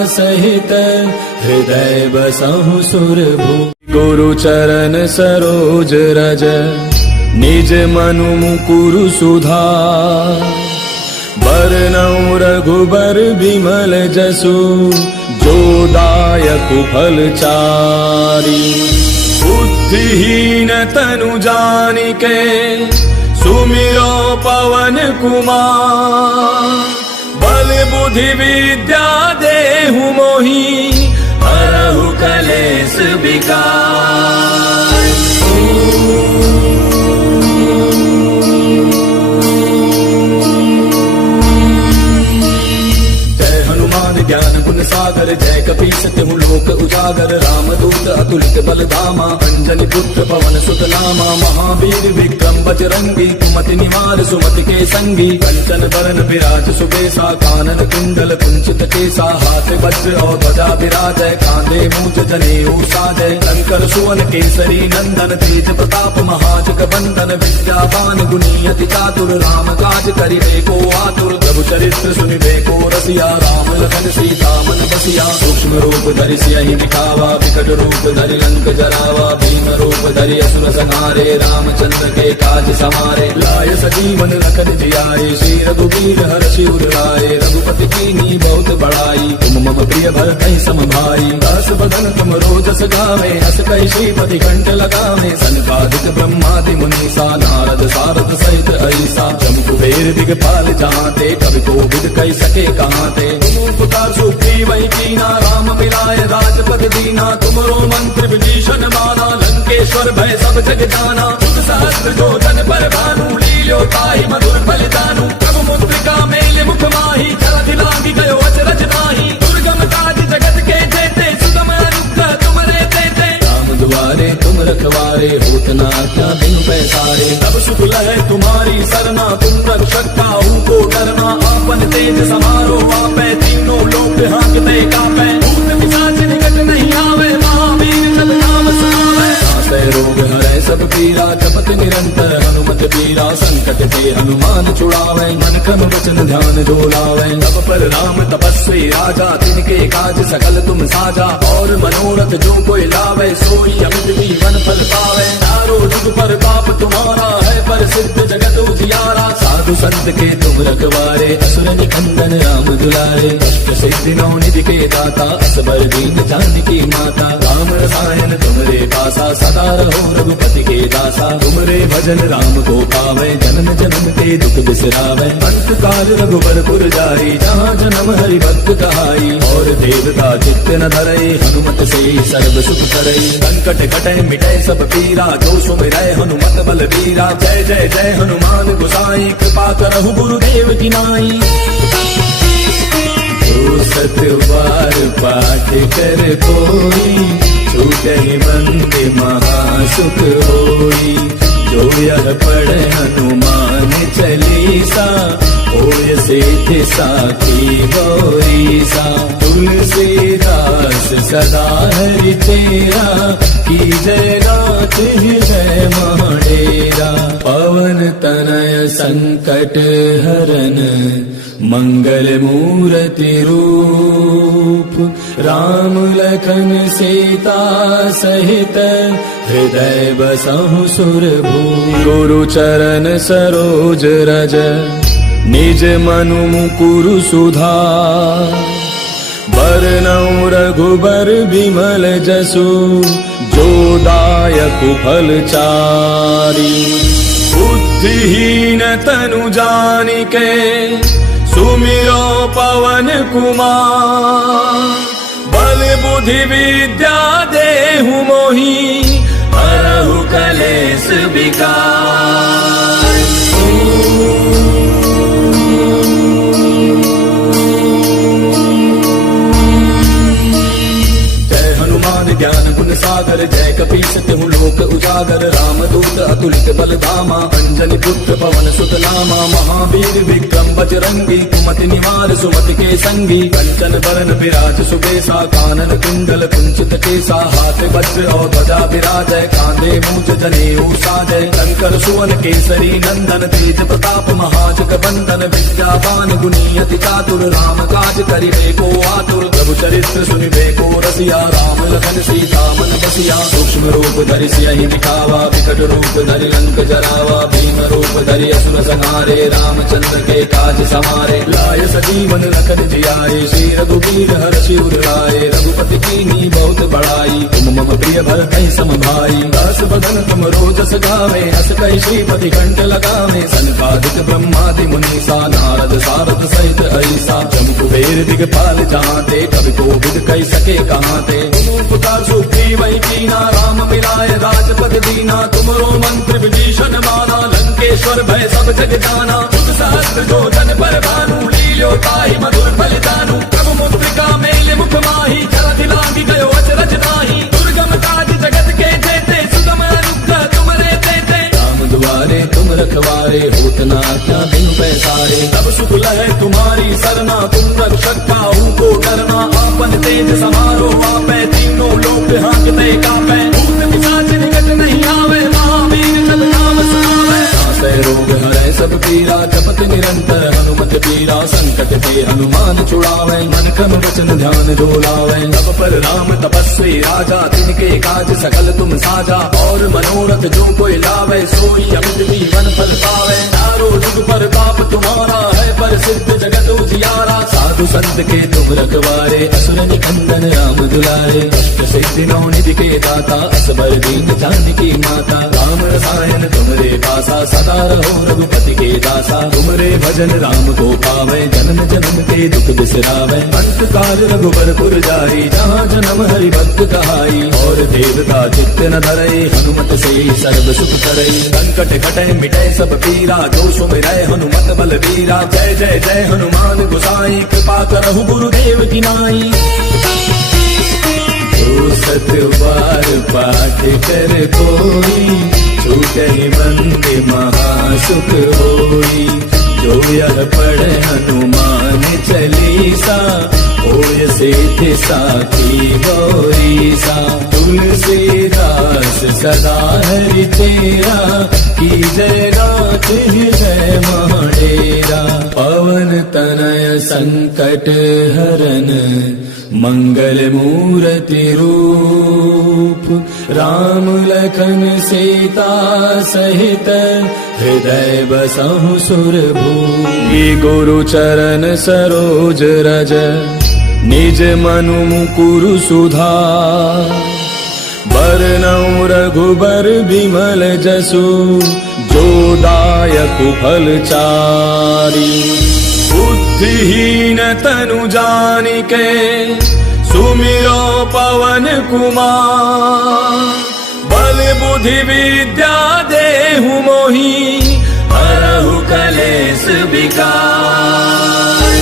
सहित, हृदय बसहु सुरभूप। गुरु चरण सरोज रज, निज मनु मुकुरु सुधार। बरनउँ रघुबर बिमल जसु, जो दायक फल चारि। बुद्धिहीन तनु जानिके, सुमिरो पवन कुमार। बल बुद्धि विद्या देहु मोहि, हरहु कलेश विकार। ज्ञान गुण सागर, जय कपीस तिहु लोक उजागर। रामदूत अतुलित बल धामा, अंजनी पुत्र पवन सुत नामा। महावीर विक्रम बजरंगी, कुमति निवार सुमति के संगी। कंचन बरन विराज सुबेसा, कानन कुंडल कुंचित केसा। हाथ वज्र और ध्वजा विराजय, कांधे मूंज जनेऊ साजय। शंकर सुवन केसरी नंदन, तेज प्रताप महाजग बंदन। विद्यावान गुणी अति चातुर, राम काज करिबे को आतुर। प्रभु चरित्र सुनिबे को रसिया, राम लखन सीता मन बसिया। सूक्ष्म रूप धरि सियहि दिखावा, विकट रूप धरि लंक जरावा। भीम रूप धरि असुर संहारे, रामचंद्र के काज समारे। लाय सजीवन लखन जियाए, श्री रघुवीर हर्षि उर लाए। रघुपति कीन्ही बहुत बड़ाई, तुम मम प्रिय भरतहि सम भाई। दास बदन तुम रोजस गावे, अस कहि श्रीपति कंठ लगावे। सनकादिक ब्रह्मादि मुनीसा, नारद सारद सहित ऐसा। जम कुबेर दिगपाल जहाते, कवि कोविद कहि सके कहाते। पुकार सुग्रीव कीना, राम मिलाए राजपद दीना। तुमरो मंत्र विभीषण माना, लंकेश्वर भय सब जग जाना। तुम सहस्त्र जो जन पर भानु, लील्यो ताहि मधुर फल जानू। प्रभु मुद्रिका मेल मुख माही, जलधि लांघि गयो अचरज नाही। दुर्गम काज जगत के जेते, सुगम अनुग्रह तुमरे तेते। राम दुआरे तुम रखवारे, होत न आज्ञा बिनु पैसारे। तब सुख लहै तुम्हारी सरना, तुम रक्षक काहू को डरना। आपन तेज समारो आपै, तीनों लोक हांकते कापै। भूत पिशाच निकट नहीं आवे, महावीर जब नाम सुनावे। नासै रोग हरै सब पीरा, जपत निरंतर हनुमत पीरा। संकट ते हनुमान छुड़ावे, मन क्रम वचन ध्यान जो लावे। तब पर राम तपस्वी राजा, तिनके काज सकल तुम साजा। और मनोरथ जो कोई लावे, सोई अमित जीवन फल पावे। चारों जुग पर पाप तुम्हारा है, पर सिद्ध जगत उजियारा। साधु संत के तुम रखवारे, असुर निकंदन राम दुलारे। अष्ट सिद्धि नौ निधि के दाता, असबर दीन जानकी माता। राम रसायन तुमरे पासा, सदा रहो रघुपति के दासा। तुमरे भजन राम को पावे, जन्म जन्म के दुख बिसरावे। अंत काल रघुबर जाई, जहाँ जन्म हरि भक्त कहाई। और देवता चित्त न धरई, हनुमत से सर्व सुख करई। संकट कटै मिटै सब पीरा, जो सुमिरै हनुमत बल बीरा। जय जय जय हनुमान गोसाई, कृपा करहु गुरुदेव की नाई। जो सत बार पाठ कर कोई, छूटहि बंद महासुख होई। जो यह पढ़े हनुमान चालीसा, होय सिद्धि साखी गौरीसा। तुलसीदास सदा हरि तेरा, की जय नाथ हृदय महडेरा। पवन तनय संकट हरन, मंगल मूर्ति रूप। राम लखन सीता सहित, हृदय बसहु सुरभूप। गुरु चरण सरोज रज, निज मनु मुकुरु सुधार। बरनउँ रघुबर बिमल जसु, जो दायक फल चारि। बुद्धिहीन तनु जानिके, सुमिरो पवन कुमार। बल बुद्धि विद्या देहु मोहि, हरहु कलेश विकार। उजागर रामदूत अतुलित बल धामा अंजनी पुत्र पवन सुत नामा महावीर विक्रम बजरंगी कुमति निवार सुमति के संगी कंचन बरन विराज सुबेसा कानन कुंडल कुंचित केसा हाथ वज्र और ध्वजा विराजय कांधे मूंज जनेऊ साजय शंकर सुवन केसरी नंदन तेज प्रताप महाजग बंदन विद्यावान गुणी अति चातुर राम काज करिबे को आतुर प्रभु चरित्र सुनिबे को रसिया राम लखन सीता मन बसिया सूक्ष्म रूप धरि सियहि दिखावा विकट रूप धरि लंक जरावा भीम रूप धरि असुर संहारे रामचंद्र के काज समारे लाय सजीवन लखन जियाए श्री रघुवीर हर्षि उर लाए रघुपति कीन्ही बहुत बड़ाई तुम मम प्रिय भरत सम भाई दास बदन तुम रोजस गावे हस कहि श्रीपति कंठ लगावे सनकादिक ब्रह्मादि मुनीसा नारद सारद सहित ऐसा जम कुबेर दिगपाल जहांते कवि कोविद कहि सके कहांते तुम उपकार सुग्रीव वही कीना राम मिलाए राजपद दीना तुमरो मंत्र विभीषण माना लंकेश्वर भय सब जग जाना तुम सहस्त्र जो जन पर भानु लील्यो ताहि मधुर फलितानु प्रभु मुद्रिका मेले मुख माही जरा दिलांगी गयो अचरज नाही दुर्गम काज जगत के जेते सुगम अनुग्रह तुमरे तेते राम दुआरे तुम रखवारे होत न आज्ञा बिनु पैसारे तब सुख लहै तुम्हारी सरना तुम रक्षक काहू को डरना आपन तेज समारो आपै तीनों लोक हांकते कापै भूत पिशाच निकट नहीं आवे महावीर जब नाम सुनावे नासै रोग हरै सब पीरा जपत निरंतर हनुमत पीरा संकट ते हनुमान छुड़ावे मन क्रम वचन ध्यान जो लावे तब पर राम तपस्वी राजा तिनके काज सकल तुम साजा और मनोरथ जो कोई लावे सोई अमित जीवन फल पावे चारों जुग पर बाप तुम्हारा है पर सिद्ध जगत उजियारा साधु संत के तुम रखवारे असुर निकंदन राम दुलारे अष्ट सिद्धि नौ निधि के दाता असबर दीन जानकी माता राम रसायन तुमरे पासा सदा रहो रघुपति के दासा तुमरे भजन राम को पावे जन्म जन्म के दुख बिसरावे अंत काल रघुबर पुर जाई जहाँ जन्म हरि भक्त कहाई और देवता चित्त न धरई हनुमत से सर्व सुख करई संकट कटै मिटै सब पीरा जो सुमिरै हनुमत बल वीरा जय जय जय हनुमान गोसाई कृपा करहु गुरुदेव की नाई जो सत बार पाठ कर कोई छूटहि बंदे महासुख होई जो यह पढ़े हनुमान चालीसा होय सिद्धि साखी गौरीसा तुलसीदास सदा हरि तेरा की जय नाथ जय महाडेरा पवन तनय संकट हरन मंगल मूर्ति रूप राम लखन सीता सहित हृदय बसहु सुरभूमि गुरु चरण सरोज रज निज मनु मुकुरु सुधार बरनउँ रघुबर बिमल जसु जो दायक फल चारि बुद्धिहीन तनु जानिके सुमिरो पवन कुमार बल बुद्धि विद्या देहु मोहि हरहु कलेश विकार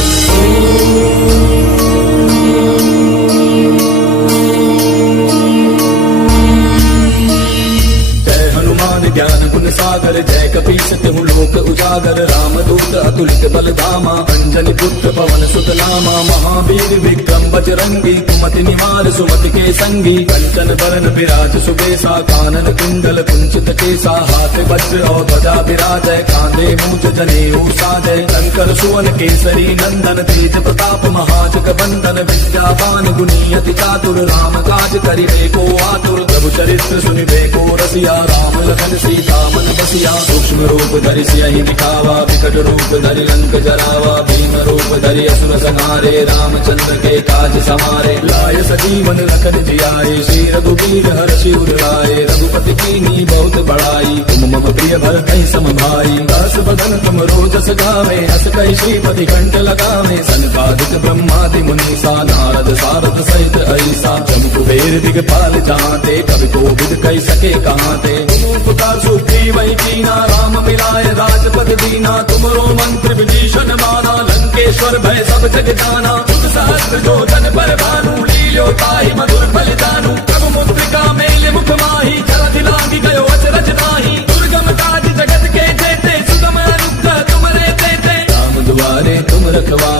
ज्ञान गुण सागर जय कपीस तिहु लोक उजागर रामदूत अतुलित बल धामा अंजनी पुत्र पवन सुत नामा महावीर विक्रम बजरंगी कुमति निवार सुमति के संगी कंचन बरन विराज सुबेसा कानन कुंडल कुंचित केसा हाथ वज्र और ध्वजा विराजय कांधे मूंज जनेऊ साजय शंकर सुवन केसरी नंदन तेज प्रताप महाजग बंदन विद्यावान गुणी अति चातुर राम काज करिबे को आतुर प्रभु चरित्र सुनिबे को रसिया राम लखन सीता मन बसिया सूक्ष्म रूप धरि सियहि दिखावा विकट रूप धरि लंक जरावा भीम रूप धरि असुर संहारे रामचंद्र के काज समारे लाय सजीवन लखन जियाए श्री रघुवीर हर्षि उर लाए रघुपति कीन्ही बहुत बड़ाई तुम मम प्रिय भरत सम भाई दास बदन तुम रोजस गावे हस कहि श्रीपति कंठ लगावे सनकादिक ब्रह्मादि मुनीसा नारद सारद सहित ऐसा जम कुबेर दिगपाल जहांते कवि कोविद कहि सके कहांते पुकार सुग्रीव वही कीना राम मिलाए राजपद दीना तुमरो मंत्र विभीषण माना लंकेश्वर भय सब जग जाना तुम सहस्त्र जो जन पर भानु लील्यो ताहि मधुर फलितानु प्रभु मुद्रिका मेले मुख माही जरा दिलांगी गयो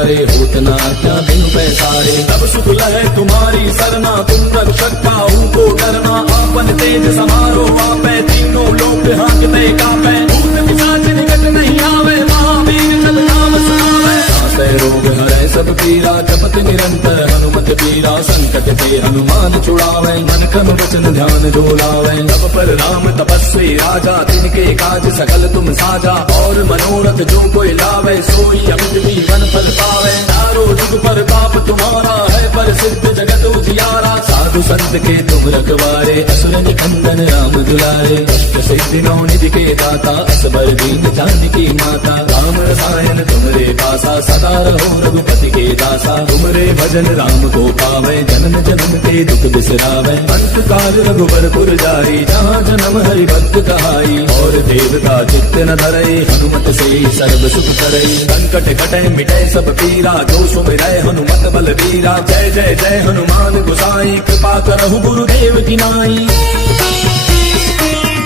गवारे होत ना क्या बिनु पैसारे। तब सुख लहे तुम्हारी सरना तुम रक्षक काहू को डरना। आपन तेज समारो आपे तीनों लोक हाँकते कापे। भूत पिशाच निकट नहीं आवे महावीर जब नाम सुनावे। नासै रोग हरै सब पीरा जपत निरंतर हनुमत पीरा। संकट ते हनुमान छुड़ावे मन क्रम वचन ध्यान जो लावे। तब पर राम तपस्वी राजा तिनके काज सकल तुम साजा। और मनोरथ जो कोई लावे सोई अमित जीवन फल पावे। चारों जुग पर ताप तुम्हारा है पर सिद्ध जगत उजियारा। साधु संत के तुम रखवारे असुर निकंदन राम दुलारे। अष्ट सिद्धि नौ निधि के दाता असबर दीन जानकी माता। राम रसायन तुमरे पासा सदा रहो रघुपति के दासा। तुमरे भजन राम को पावे जन्म जन्म के दुख बिसरावे। अंत काल रघुबर जाई जहाँ जन्म हरि भक्त कहाई। और देवता चित्त न धरई हनुमत से सर्व सुख करई। संकट कटे मिटे सब पीरा जो सुमिरै हनुमत बल वीरा। जय जय जय हनुमान गोसाई कृपा करहु गुरुदेव की नाई।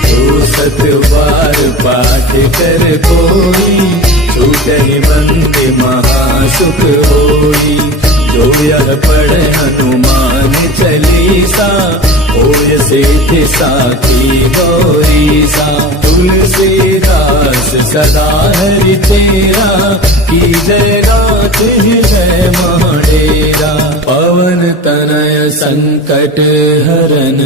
जो सत बार पाठ कर कोई छूटहि बंदे महासुख होई। जो यह पढ़े हनुमान चालीसा होय सिद्धि साखी गौरीसा। तुलसीदास सदा हरि तेरा की जय गात जय महाडेरा। पवन तनय संकट हरन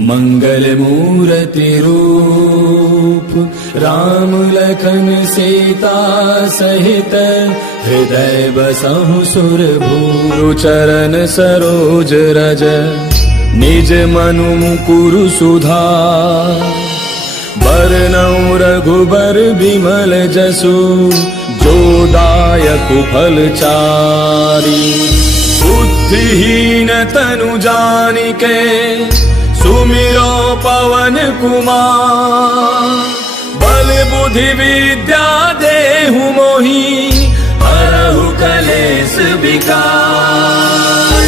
मंगल मूर्ति रूप। राम लखन सीता सहित हृदय बसहु सुरभूप। चरण सरोज रज निज मनु मुकुरु सुधार। बरनउँ रघुबर बिमल जसु जो दायक फल चारि। बुद्धिहीन तनु जानिके सुमिरो पवन कुमार। बल बुद्धि विद्या देहु मोहि हरहु कलेश विकार।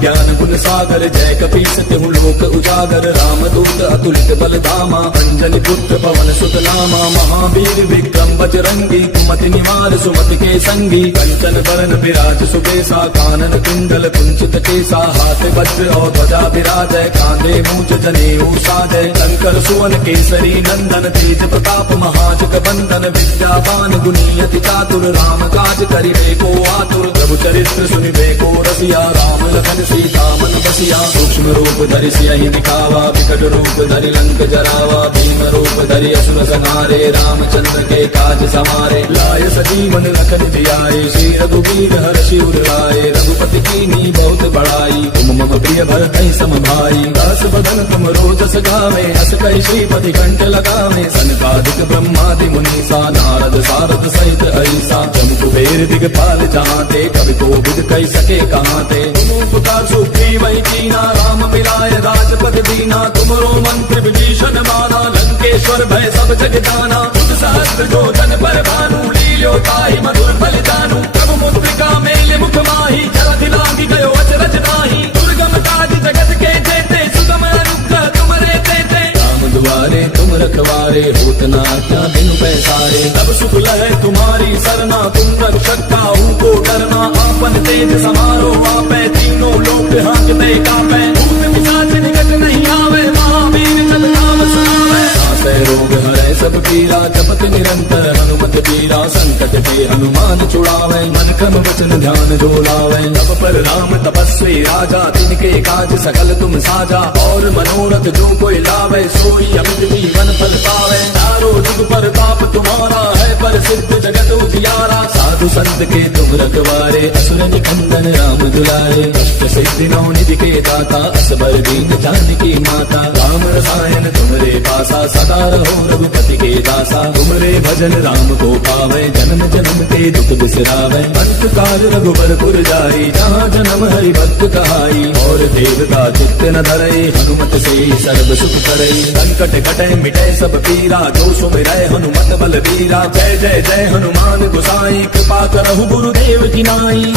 ज्ञान गुण सागर जय कपीस तिहु लोक उजागर। राम दूत अतुलित बल धामा अंजनी पुत्र पवन सुत नामा। महावीर विक्रम बजरंगी कुमति निवार सुमति के संगी। कंचन बरन विराज सुबेसा कानन कुंडल कुंचित केसा। हाथ वज्र और ध्वजा विराजय कांधे मूंज जनेऊ साजय। शंकर सुवन केसरी नंदन तेज प्रताप महाजग बंदन। विद्यावान गुणी अति चातुर राम काज करिबे को आतुर। प्रभु चरित्र सुनिबे को रसिया राम लखन सीता मन बसिया। सूक्ष्म रूप धरि सियहि दिखावा विकट रूप धरि लंक जरावा। भीम रूप धरि असुर संहारे रामचंद्र के काज समारे। लाय सजीवन लखन जियाए श्री रघुवीर हर्षि उर लाए। रघुपति कीन्ही बहुत बड़ाई तुम मम प्रिय भरतहि सम भाई। दास बदन तुम रोजस गावे हस कहि श्रीपति कंठ लगावे। सनकादिक ब्रह्मादि मुनीसा नारद सारद सहित ऐसा। जम कुबेर दिगपाल जहाँते कवि कोविद कहि सके कहाँते। उपकार सुग्रीव ही कीना राम मिलाय राजपद दीना। तुमरो मंत्र विभीषण माना लंकेश्वर भय सब जग जाना। बुध सहस्त्र जो जन पर भानु लील्यो ताहि मधुर फल जानू। प्रभु मुद्रिका मेले मुख माही जलधि लांघि गयो अचरज नाही। दुर्गम काज जगत के जेते सुगम अनुग्रह तुमरे तेते। राम दुआरे तुम रखवारे होत ना क्या बिनु पैसारे। तब सुख लहे तुम्हारी सरना तुम रक्षक काहू को डरना। आपन तेज समारो आपे तीनों लोक हाँकते कापे। भूत पिशाच निकट नहीं आवे महावीर जब नाम सुनावे। नासै रोग हरै सब पीरा जपत निरंतर हनुमत पीरा। संकट ते हनुमान छुड़ावे मन क्रम वचन ध्यान जो लावे। तब पर राम तपस्वी राजा तिनके काज सकल तुम साजा। और मनोरथ जो कोई लावे सोई अमित जीवन फल पावे। चारों जुग पर ताप तुम्हारा है पर सिद्ध जगत उजियारा। साधु संत के तुम रखवारे असुर निकंदन राम दुलारे। अष्ट सिद्धि नौ निधि के दाता असबर दीन जानकी माता। राम रसायन तुमरे पासा सदा रहो रघुपति के दासा। तुमरे भजन राम को पावे जन्म जन्म के दुख बिसरावे। अंत काल रघुबर जाई जहाँ जन्म हरि भक्त कहाई। और देवता चित्त न धरई हनुमत से सर्व सुख करई। संकट कटे मिटे सब पीरा जो सुमिरै हनुमत बल वीरा। जय जय जय हनुमान गोसाई कृपा करहु गुरुदेव की नाई।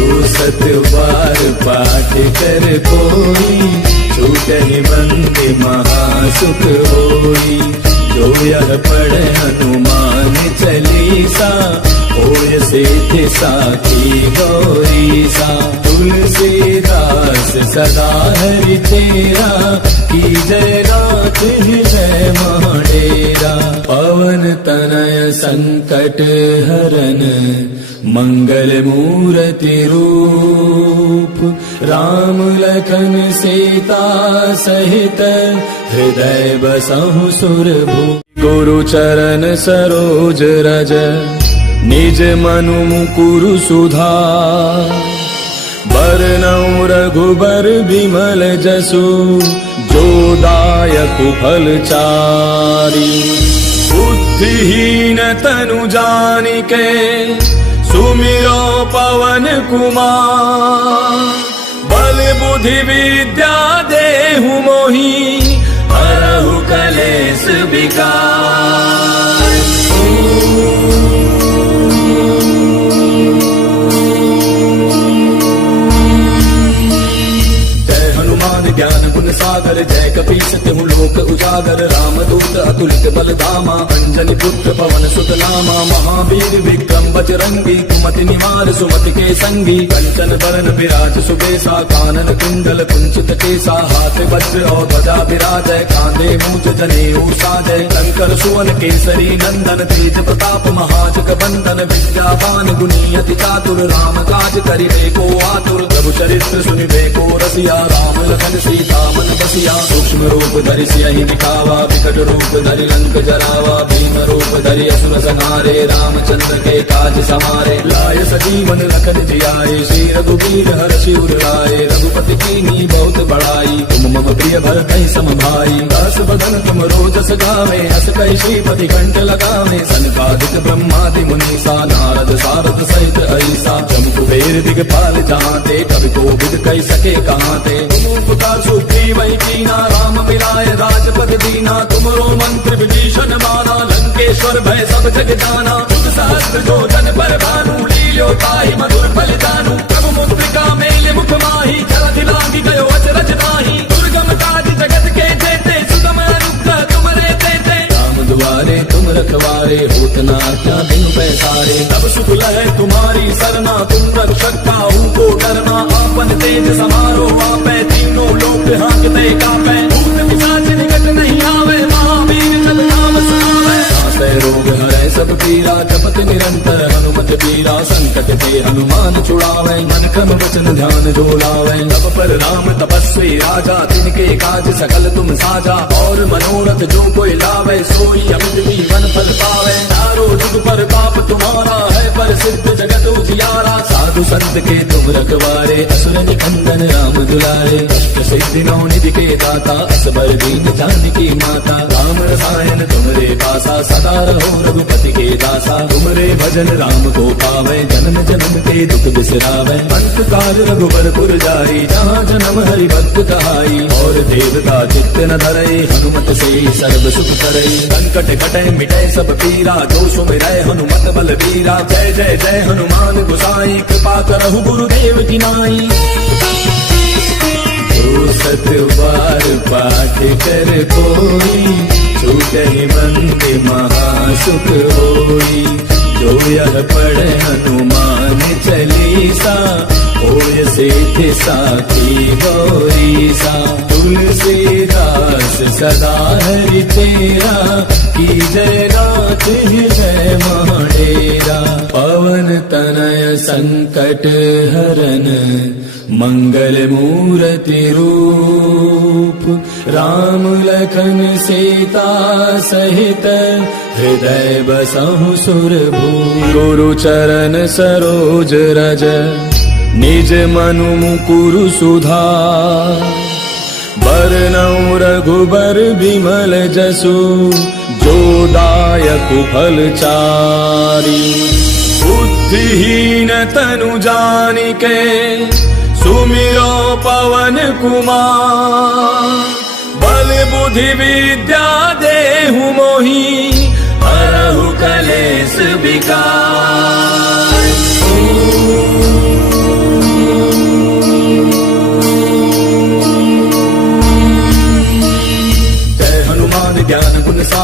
जो 7 बार पाठ कर कोई, छूटे बंदे महासुख होई। जो यह पढ़े हनुमान चालीसा, होय सिद्धि साखी गौरीसा। तुलसीदास सदा हरि तेरा, की जय नाथ हृदय माडेरा। पवन तनय संकट हरन, मंगल मूर्ति रूप। राम लखन सीता सहित, हृदय बसहु सुरभूप। गुरु चरण सरोज रज, निज मनु मुकुरु सुधार। बरनउँ रघुबर बिमल जसु, जो दायक फल चारि। बुद्धिहीन तनु जानिके, सुमिरो पवन कुमार। बल बुद्धि विद्या देहु मोहि, हरहु कलेश विकार। ज्ञान गुण सागर, जय कपीस तिहु लोक उजागर। रामदूत अतुलित बल धामा, अंजनी पुत्र पवन सुत नामा। महावीर विक्रम बजरंगी, कुमति निवार सुमति के संगी। कंचन बरन विराज सुबेसा, कानन कुंडल कुंचित केसा। हाथ वज्र और ध्वजा विराजय, कांधे मूज जनेऊ साजय। शंकर सुवन केसरी नंदन, तेज प्रताप महाजग बंदन। विद्यावान गुणी अति चातुर, राम काज करिबे को आतुर। प्रभु चरित्र सुनिबे को रसिया, राम लखन सीता मन बसिया। सूक्ष्म रूप धरि सियहि दिखावा, विकट रूप धरि लंक जरावा। भीम रूप धरि असुर संहारे, रामचंद्र के काज समारे। लाय सजीवन लखन जियाए, श्री रघुवीर हर्षि उर लाए। रघुपति कीन्ही बहुत बड़ाई, तुम मम प्रिय भरतहि सम भाई। दास बदन तुम रोजस गावे, हस कहि श्रीपति कंठ लगावे। सनकादिक ब्रह्मादि मुनीसा, नारद सारद सहित ऐसा। जम कुबेर दिगपाल जहांते, कवि कोविद कहि सके कहांते। उपकार सुग्रीवहि कीना, राम मिलाय राजपद दीना। तुमरो मंत्र विभीषण माना, लंकेश्वर भय सब जग जाना। तुम सहस्त्र जो जन पर भानु, लील्यो ताहि मधुर फल जानू। प्रभु मुद्रिका मेलि मुख माहि, जलधि लांघि गयो अचरज ताहि। दुर्गम काज जगत के जेते, सुगम अनुग्रह तुमरे तेते। राम दुआरे तुम रखवारे, होत न क्या बिनु पैसारे। तब सुख लहै तुम्हारी सरना, तुम रक्षक काहू को डरना। आपन तेज समारो आपै, तीनों लोक हांकते कांपै। भूत पिशाच निकट नहीं आवे, महावीर जब नाम सुनावे। नासै रोग हरै सब पीरा, जपत निरंतर हनुमत पीरा। संकट ते हनुमान छुड़ावै, मन क्रम वचन ध्यान जो लावै। तब पर राम तपस्वी राजा, तिनके काज सकल तुम साजा। और मनोरथ जो कोई लावै, सोई अमित जीवन फल पावै। चारों जुग पर पाप तुम्हारा है, पर सिद्ध जगत उजियारा। साधु संत के तुम रखवारे, असुर निकंदन राम दुलारे। अष्ट सिद्धि नौ निधि के दाता, असबर दीन जानकी माता। राम रसायन तुमरे पासा, सदा रहो रघुपति के दासा। तुमरे भजन राम को पावै, जन्म जन्म के दुख बिसरावै। अंत काल रघुबर पुर जाई, जहाँ जन्म हरि भक्त कहाई। और देवता चित्त न धरै, हनुमत से सर्व सुख करೈ। संकट कटै मिटै सब पीरा, जो सुमिरै हनुमत बल बीरा। जय जय जय हनुमान गोसाई, कृपा करहु गुरुदेव की नाई। 7 बार पाठ कर कोई, छूटे बंदे महासुख होई। जो यह पढ़े हनुमान चालीसा, होय सिद्धि साखी गौरीसा। तुलसीदास सदा हरि तेरा, की जय नाथ हृदय माडेरा। पवन तनय संकट हरन, मंगल मूर्ति रूप। राम लखन सीता सहित, हृदय बसहु सुरभूप। गुरु चरण सरोज रज, निज मनु मुकुरु सुधार। बरनउँ रघुबर बिमल जसु, जो दायक फल चारि। बुद्धिहीन तनु जानिके, सुमिरो पवन कुमार। बल बुद्धि विद्या देहु मोहि, हरहु कलेश विकार।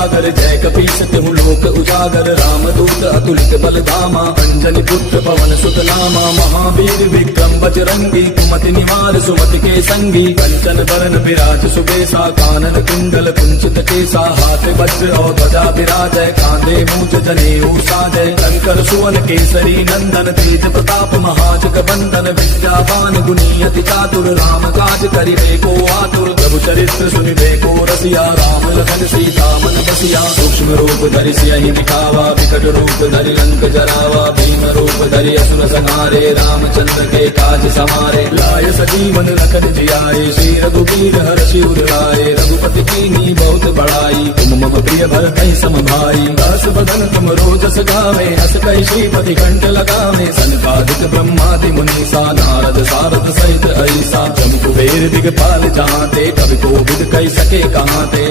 सागर जय कपीस तिहु लोक उजागर रामदूत अतुलित बल धामा अंजनी पुत्र पवन सुत नामा महावीर विक्रम बजरंगी कुमति निवार सुमति के संगी कंचन बरन विराज सुबेसा कानन कुंडल कुंचित केसा हाथ वज्र और ध्वजा विराजय कांधे मूंज जनेऊ साजय शंकर सुवन केसरी नंदन तेज प्रताप महाजग बंदन विद्यावान गुणी अति चातुर राम काज करिबे को आतुर प्रभु चरित्र सुनिबे को रसिया राम लखन सीता मन बसिया सूक्ष्म रूप धरि सियहि दिखावा विकट रूप धरि लंक जरावा भीम रूप धरि असुर संहारे रामचंद्र के काज समारे लाय सजीवन लखन जियाए श्री रघुवीर हर्षि उर लाए रघुपति कीन्ही बहुत बड़ाई तुम मम प्रिय भरत सम भाई दास बदन तुम रोजस गावे हस कहि श्रीपति कंठ लगावे सनकादिक ब्रह्मादि मुनीसा नारद सारद सहित ऐसा जम कुबेर दिगपाल जहांते कवि कोविद कहि सके कहांते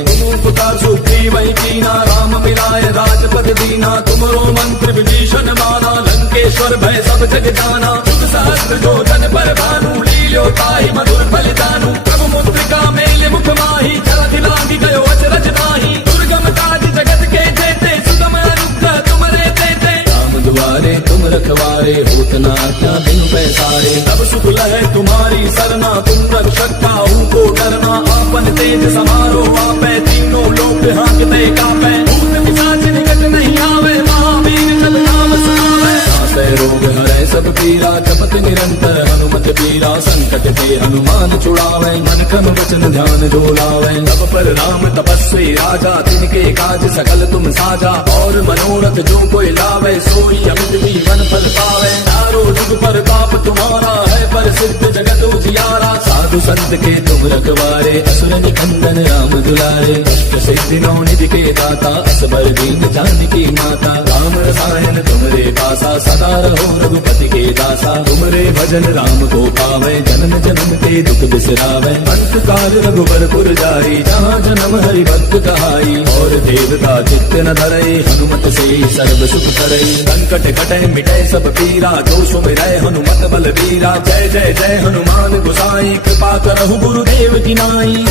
पुकार सुग्रीव कीना राम मिलाए राजपद दीना तुमरो मंत्र विभीषण माना लंकेश्वर भय सब जग जाना युग सहस्त्र जो जन पर भानु लील्यो ताहि मधुर फल जानू प्रभु मुद्रिका मेल मुख माही जलधि लांघि गयो अचरज ताहि दुर्गम काज जगत के जेते सुगम अनुग्रह तुमरे तेते राम दुआरे तुम रखवारे होत न आज्ञा बिनु पैसारे तब सुख लहै तुम्हारी सरना तुम रक्षक काहू को डरना आपन तेज समारो आपै तीनों लोक हाँकते कापै भूत पिशाच निकट नहीं आवे महावीर जब नाम सुनावे नासै रोग हरै सब पीरा जपत निरंतर हनुमत पीरा संकट के हनुमान छुड़ावे मन क्रम वचन ध्यान जो लावे तब पर राम तपस्वी राजा तिनके काज सकल तुम साजा और मनोरथ जो कोई लावे सोई अमित जीवन फल पावे चारों जुग पर ताप तुम्हारा है पर सिद्ध जगत उजियारा साधु संत के तुम रखवारे असुर निकंदन राम दुलारे अष्ट सिद्धि नौ निधि के दाता असबर दीन जानकी माता राम रसायन तुमरे पासा सदा रहो रघुपति के दासा तुमरे भजन राम को पावे जन्म जन्म के दुख बिसरावे अंत काल रघुबर पुर जाई जहाँ जन्म हरि भक्त कहाई और देवता चित्त न धरई हनुमत से सर्व सुख करई संकट कटै मिटै सब पीरा जो सुमिरै हनुमत बल वीरा जय जय जय हनुमान गोसाई कृपा करहु गुरुदेव की नाई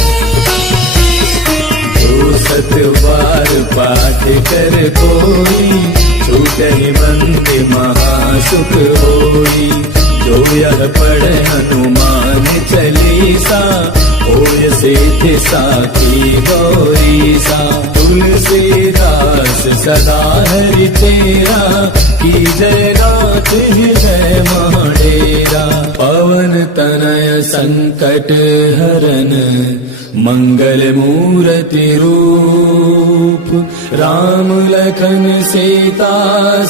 सत बार पाठ कर कोई छूटहि बंद महासुख होई जो यह पढ़ हनुमान चालीसा होय सिद्धि साखी गौरीसा तुलसीदास सदा हरि तेरा की जय नाथ हृदय माडेरा पवन तनय संकट हरन मंगल मूर्ति रूप राम लखन सीता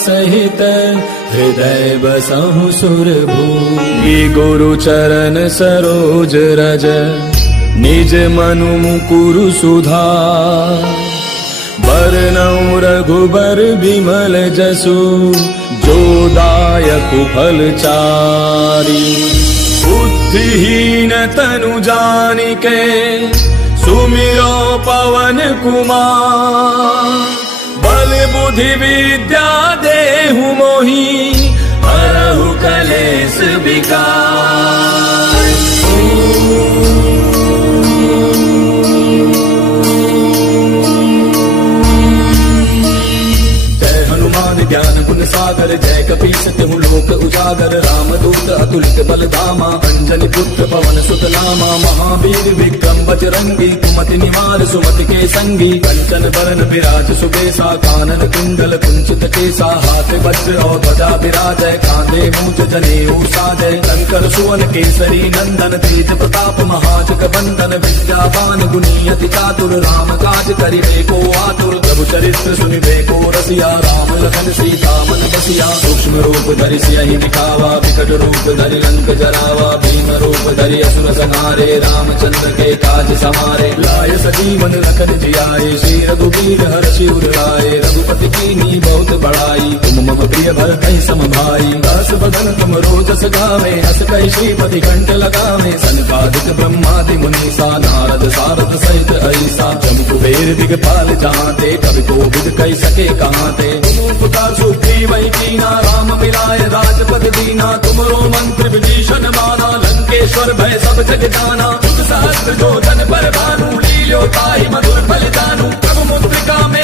सहित हृदय बसहु सुरभूमि गुरु चरण सरोज रज निज मनु मुकुरु सुधार बरनउँ रघुबर बिमल जसु जो दायकु फल चारि बुद्धिहीन तनु जानिके सुमिरो पवन कुमार बल बुद्धि विद्या देहु मोहि हरहु कलेश विकार ज्ञान गुण सागर जय कपीस तिहु लोक उजागर रामदूत अतुलित बल धामा अंजनी पुत्र पवन सुत नामा महावीर विक्रम बजरंगी कुमति निवार सुमति के संगी कंचन बरन विराज सुबेसा कानन कुंडल कुंचित केसा हाथ वज्र और ध्वजा विराजय कांधे मूंज जनेऊ साजय शंकर सुवन केसरी नंदन तेज प्रताप महाजग बंदन विद्यावान गुणी अति चातुर राम काज करिबे को आतुर प्रभु चरित्र सुनिबे को रसिया राम लखन सीता मन बसिया सूक्ष्म रूप धरि सियहि दिखावा विकट रूप धरि लंक जरावा भीम रूप धरि असुर संहारे रामचंद्र के काज समारे लाय सजीवन लखन जियाए श्री रघुवीर हर्षि उर लाए रघुपति कीन्ही बहुत बड़ाई तुम मम प्रिय भरत सम भाई दास बदन तुम रोजस गावे हस कहि श्रीपति कंठ लगावे सनकादिक ब्रह्मादि मुनीसा नारद सारद सहित ऐसा जम कुबेर दिगपाल जहांते कवि कोविद कहि सके कहांते पुकार सुग्रीव कीना राम मिलाए राजपद दीना तुमरो मंत्र विभीषण माना लंकेश्वर भय सब जग जाना युग सहस्त्र जो जन पर भानु लील्यो ताहि मधुर फल जानू प्रभु मुद्रिका में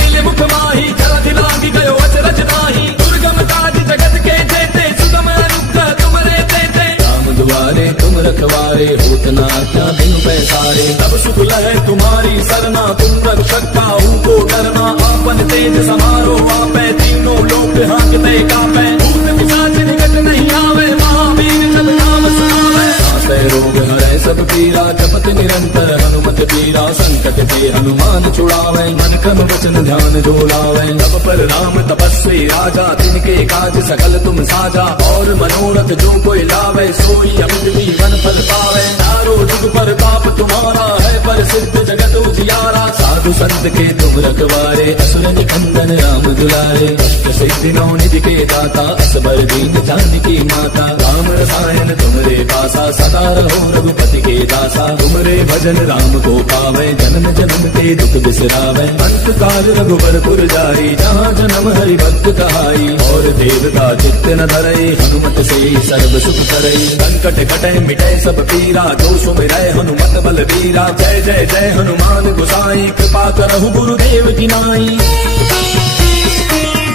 रखवारे, होत ना क्या बिनु पैसारे। तब सुख लहे तुम्हारी सरना, तुम रक्षक काहू को डरना। आपन तेज समारो आपे, तीनों लोक हाँकते कापे। भूत पिशाच निकट नहीं आवे, महावीर जब नाम सुनावे। नासै रोग हरै सब पीरा, जपत निरंतर हनुमत पीरा। संकट ते हनुमान छुड़ावे, मन क्रम वचन ध्यान जो लावे। तब पर राम तपस्वी राजा, तिनके काज सकल तुम साजा। और मनोरथ जो कोई लावे, सोई अमित जीवन फल पावे। चारों जुग पर ताप तुम्हारा है, पर सिद्ध जगत उजियारा। साधु संत के तुम रखवारे, असुर निकंदन राम दुलारे। अष्ट सिद्धि नौ निधि के दाता, असबर दीन जानकी माता। राम रसायन तुमरे पासा, सदा रहो रघुपति के दासा। तुमरे भजन राम को पावे, जन्म जन्म के दुख बिसरावे। अंत काल रघुबर जाई, जहाँ जन्म हरि भक्त कहाई। और देवता चित्त न धरई, हनुमत से सर्व सुख करई। संकट कटे मिटे सब पीरा, जो सुमिरै हनुमत बल बीरा। जय जय जय हनुमान गोसाई, कृपा करहु गुरुदेव की नाई।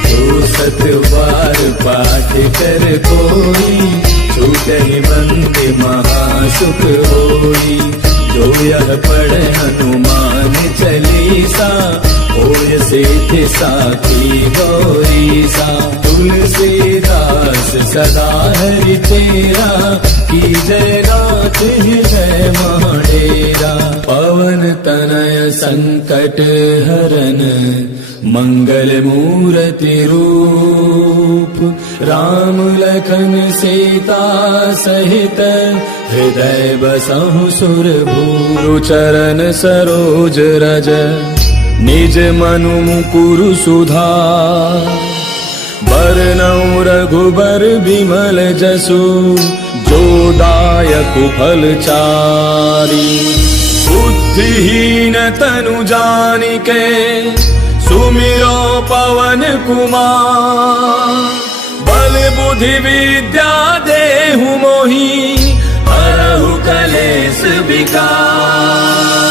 जो सत बार पाठ कर कोई, छूटहि बंद महासुख होई। जो यह पढ़े हनुमान चालीसा, होय सिद्धि साखी गौरीसा। तुलसीदास सदा हरि तेरा, की जय नाथ हृदय महडेरा। पवन तनय संकट हरन, मंगल मूर्ति रूप। राम लखन सीता सहित, हृदय बसहु सुरभूप। चरण सरोज रज, निज मनु मुकुरु सुधार। बरनउँ रघुबर बिमल जसु, जो दायक फल चारि। बुद्धिहीन तनु जानिके, सुमिरो पवन कुमार। बल बुद्धि विद्या देहु मोहि, हरहु कलेश विकार।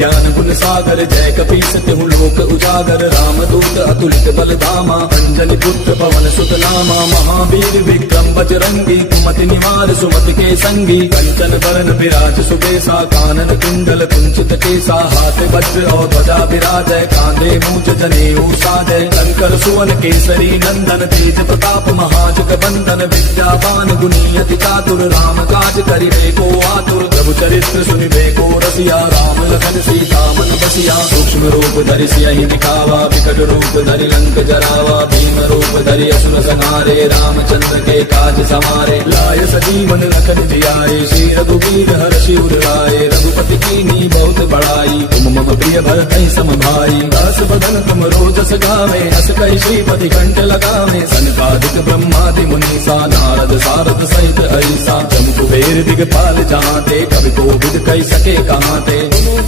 ज्ञान गुण सागर, जय कपीस तिहु लोक उजागर। रामदूत अतुलित बल धामा, अंजलि पुत्र पवन सुत नामा। महावीर विक्रम बजरंगी, कुमति निवार सुमति के संगी। कंचन बरन विराज सुबेसा, कानन कुंडल कुंचित केसा। हाथ वज्र और ध्वजा विराजय, कांधे मूंज जनेऊ साजय। शंकर सुवन केसरी नंदन, तेज प्रताप महाजग बंदन। विद्यावान गुणी अति चातुर, राम काज करिबे को आतुर। प्रभु चरित्र सुनिबे को रसिया, राम लखन सीता मन बसिया। सूक्ष्म रूप धरि सियहि दिखावा, विकट रूप धरि लंक जरावा। भीम रूप धरि असुर संहारे, रामचंद्र के काज समारे। लाय सजीवन लखन जियाए, श्री रघुवीर हर्षि उर लाए। रघुपति कीन्ही बहुत बड़ाई, तुम मम प्रिय भरतहि सम भाई। दास बदन तुम रोजस गावे, अस कहि श्रीपति कंठ लगावे। सनकादिक ब्रह्मादि मुनीसा, नारद सारद सहित अहिसा। जम कुबेर दिगपाल जहांते, कवि कोविद कहि सके कहांते।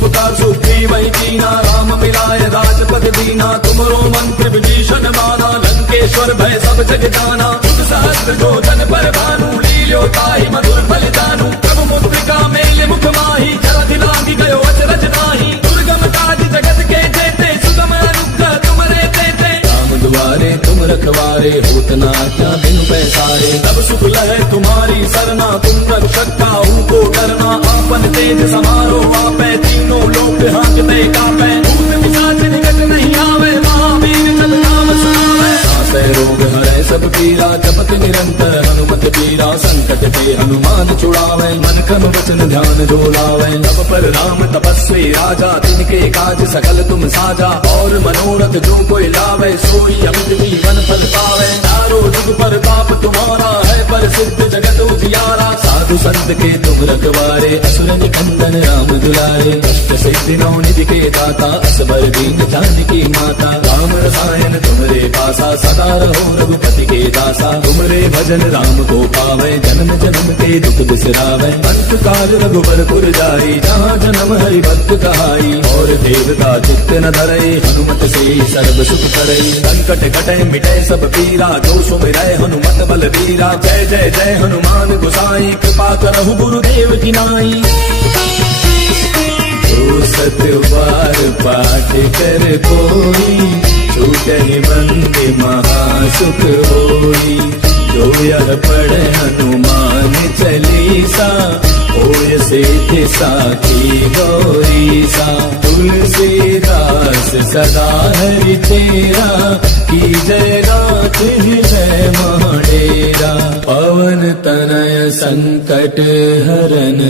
पुकार सुग्रीव कीना, राम मिलाय राजपद दीना। तुमरो मंत्र विभीषण माना, लंकेश्वर भय सब जग जाना। सहस्त्र जो जन पर भानु, लील्यो ताहि मधुर फल जानू। प्रभु मुद्रिका मेल मुख माही, जरधि लांघि गयो अचरज नाही। दुर्गम काज जगत के जेते, सुगम अनुग्रह तुमरे तेते। राम दुआरे तुम रखवारे, होत ना क्या बिनु पैसारे। तब सुख लहे तुम्हारी सरना, तुम रक्षक काहू को डरना। आपन तेज समारो आपे, तीनों लोक हाँकते कापे। भूत पिशाच निकट नहीं आवे, महावीर जब नाम सुनावे। नासै रोग हरै सब पीरा, जपत निरंतर हनुमत पीरा। संकट ते हनुमान छुड़ावे, मन क्रम वचन ध्यान जो लावे। तब पर राम तपस्वी राजा, तिनके काज सकल तुम साजा। और मनोरथ जो कोई लावे, सोई अमित जीवन फल पावे। चारों जुग पर ताप तुम्हारा है, पर सिद्ध जगत उजियारा। साधु संत के तुम रखवारे, असुर निकंदन राम दुलारे। अष्ट सिद्धि नौ निधि के दाता, असबर दीन जानकी माता। राम रसायन तुमरे पासा, सदा रहो रघुपति के दासा। तुमरे भजन राम को पावे, जन्म जन्म के दुख बिसरावे। अंत काल रघुबर जाई, जहाँ जन्म हरि भक्त कहाई। और देवता चित्त न धरई, हनुमत से सर्व सुख करई। संकट कटे मिटे सब पीरा, जो सुमिरै हनुमत बल बीरा। जय जय जय हनुमान गोसाई, कृपा करहु गुरुदेव की नाई। तो सतवार पाठ कर कोई, छूटहि बंदी महासुख होई। जो यह पढ़े हनुमान चालीसा, होय सिद्धि साखी गौरीसा। तुलसीदास सदा हरि तेरा, की जय नाथ हृदय महडेरा। पवन तनय संकट हरन,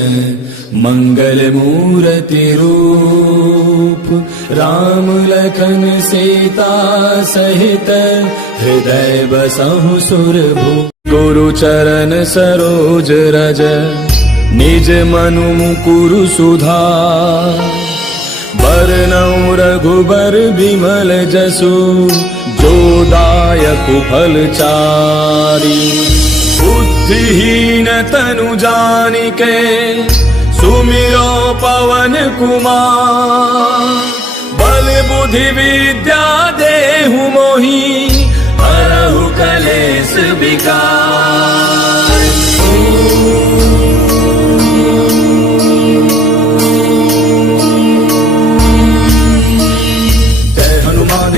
मंगल मूर्ति रूप। राम लखन सीता सहित, हृदय बसहु सुरभूप। गुरु चरण सरोज रज, निज मनु मुकुरु सुधार। बरनउँ रघुबर बिमल जसु, जो दायक फल चारि। बुद्धिहीन तनु जानिके, सुमिरो पवन कुमार। बल बुद्धि विद्या देहु मोहि, हरहु कलेश विकार।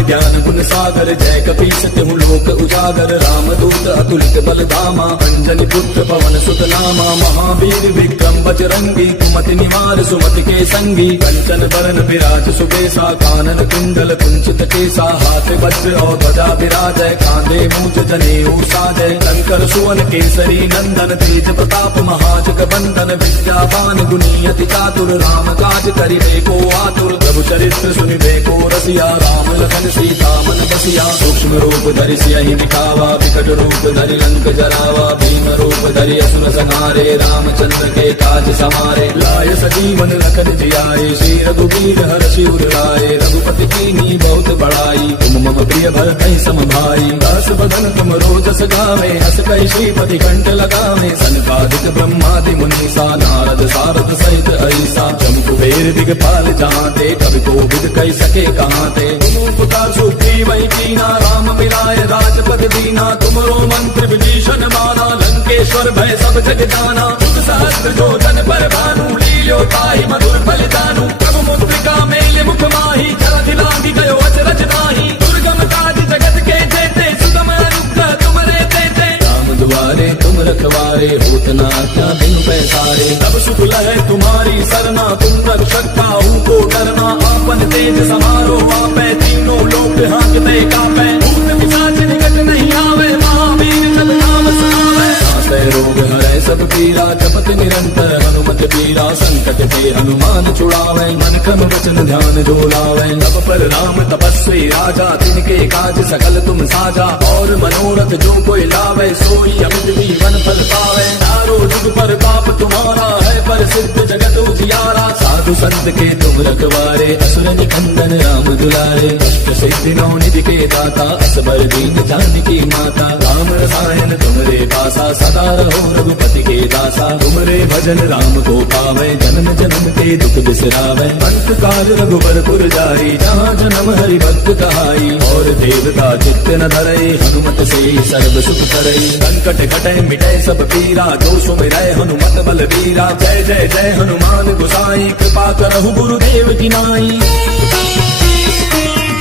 ज्ञान गुण सागर, जय कपीस तिहु लोक उजागर। रामदूत अतुलित बल धामा, अंजनी पुत्र पवन सुत नामा। महावीर विक्रम बजरंगी, कुमति निवार सुमति के संगी। कंचन बरन विराज सुबेसा, कानन कुंडल कुंचित केसा। हाथ वज्र और ध्वजा विराजय, कांधे मूंज जनेऊ साजय। शंकर सुवन केसरी नंदन, तेज प्रताप महाजग बंदन। विद्यावान गुणी अति चातुर, राम काज करिबे को आतुर। प्रभु चरित्र सुनिबे को रसिया, राम लखन सीता मन बसिया। सूक्ष्म रूप धरि सियहि दिखावा, विकट रूप धरि लंक जरावा। भीम रूप धरि असुर संहारे, रामचंद्र के काज समारे। लाय सजीवन लखन जियाए, श्री रघुबीर हरषि उर लाए। रघुपति कीन्ही बहुत बड़ाई, तुम मम प्रिय भरतहि सम भाई। दास बदन तुम रोजस गावे, हस कहि श्रीपति कंठ लगावे। सनकादिक ब्रह्मादि मुनीसा, नारद सारद सहित ऐसा। जम कुबेर दिगपाल जहाँते, कवि कोविद कहि सके कहाँते। उपकार सुग्रीवहि कीना, राम मिलाय राजपद दीना। तुमरो मंत्र विभीषण माना, लंकेश्वर भय सब जग जाना। जुग सहस्त्र जो जन पर भानु, लील्यो ताहि मधुर फल जानू। प्रभु मुद्रिका मेलि मुख माहि, जलधि लांघि गयो अचरज नाहि। दुर्गम काज जगत के जेते, सुगम अनुग्रह तुमरे तेते। राम दुआरे तुम रखवारे, होत न आज्ञा बिनु पैसारे। तब सुख लहै तुम्हारी सरना, तुम रक्षक काहू को डरना। आपन तेज समारो आपै, तीनों लोक हांकते कापै। भूत पिशाच निकट नहीं आवे, महावीर जब नाम सुनावे। नासै रोग हरै सब पीरा, जपत निरंतर हनुमत पीरा। संकट ते हनुमान छुड़ावै, मन क्रम वचन ध्यान जो लावै। तब पर राम तपस्वी राजा, तिनके काज सकल तुम साजा। और मनोरथ जो कोई लावै, सोई अमित जीवन फल पावै। चारों जुग पर पाप तुम्हारा है, पर सिद्ध जगत उजियारा। साधु संत के तुम रखवारे, असुर निकंदन राम दुलारे। अष्ट सिद्धि नौ निधि के दाता, असबर दीन जानकी माता। राम रसायन तुमरे पासा, सदा रहो रघुपति के दासा। तुमरे भजन राम को पावै, जन्म जन्म के दुख बिसरावै। अंत काल रघुबर पुर जाई, जहाँ जन्म हरि भक्त कहाई। और देवता चित्त न धरई, हनुमत से सर्व सुख करई। संकट कटै मिटै सब पीरा, जो सुमिरै हनुमत बलबीरा। जय जय जय हनुमान गोसाई, कृपा करहु गुरुदेव की नाई।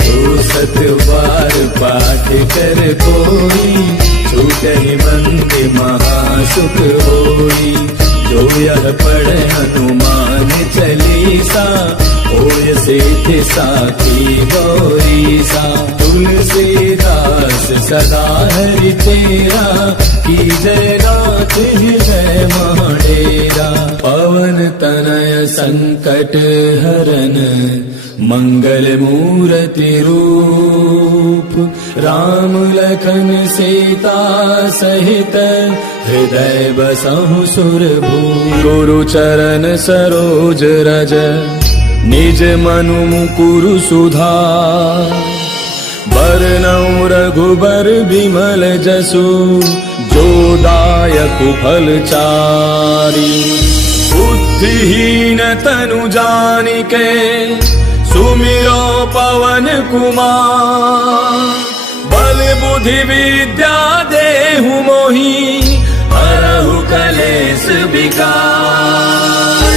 तो सतवार पाठ कर कोई, छूटहि बंदी महासुख होई। जो यह पढ़े हनुमान चालीसा, होय सिद्धि साखी गौरीसा। तुलसीदास सदा हरि तेरा, की जय नाथ हृदय महडेरा। पवन तनय संकट हरन, मंगल मूर्ति रूप। राम लखन सीता सहित, हृदय बसहु सुरभूप। गुरु चरण सरोज रज, निज मनु मुकुरु सुधार। बरनउँ रघुबर बिमल जसु, जो दायक फल चारि। बुद्धिहीन तनु जानिके, सुमिरो पवन कुमार। बल बुद्धि विद्या देहु मोहि, हरहु कलेश विकार।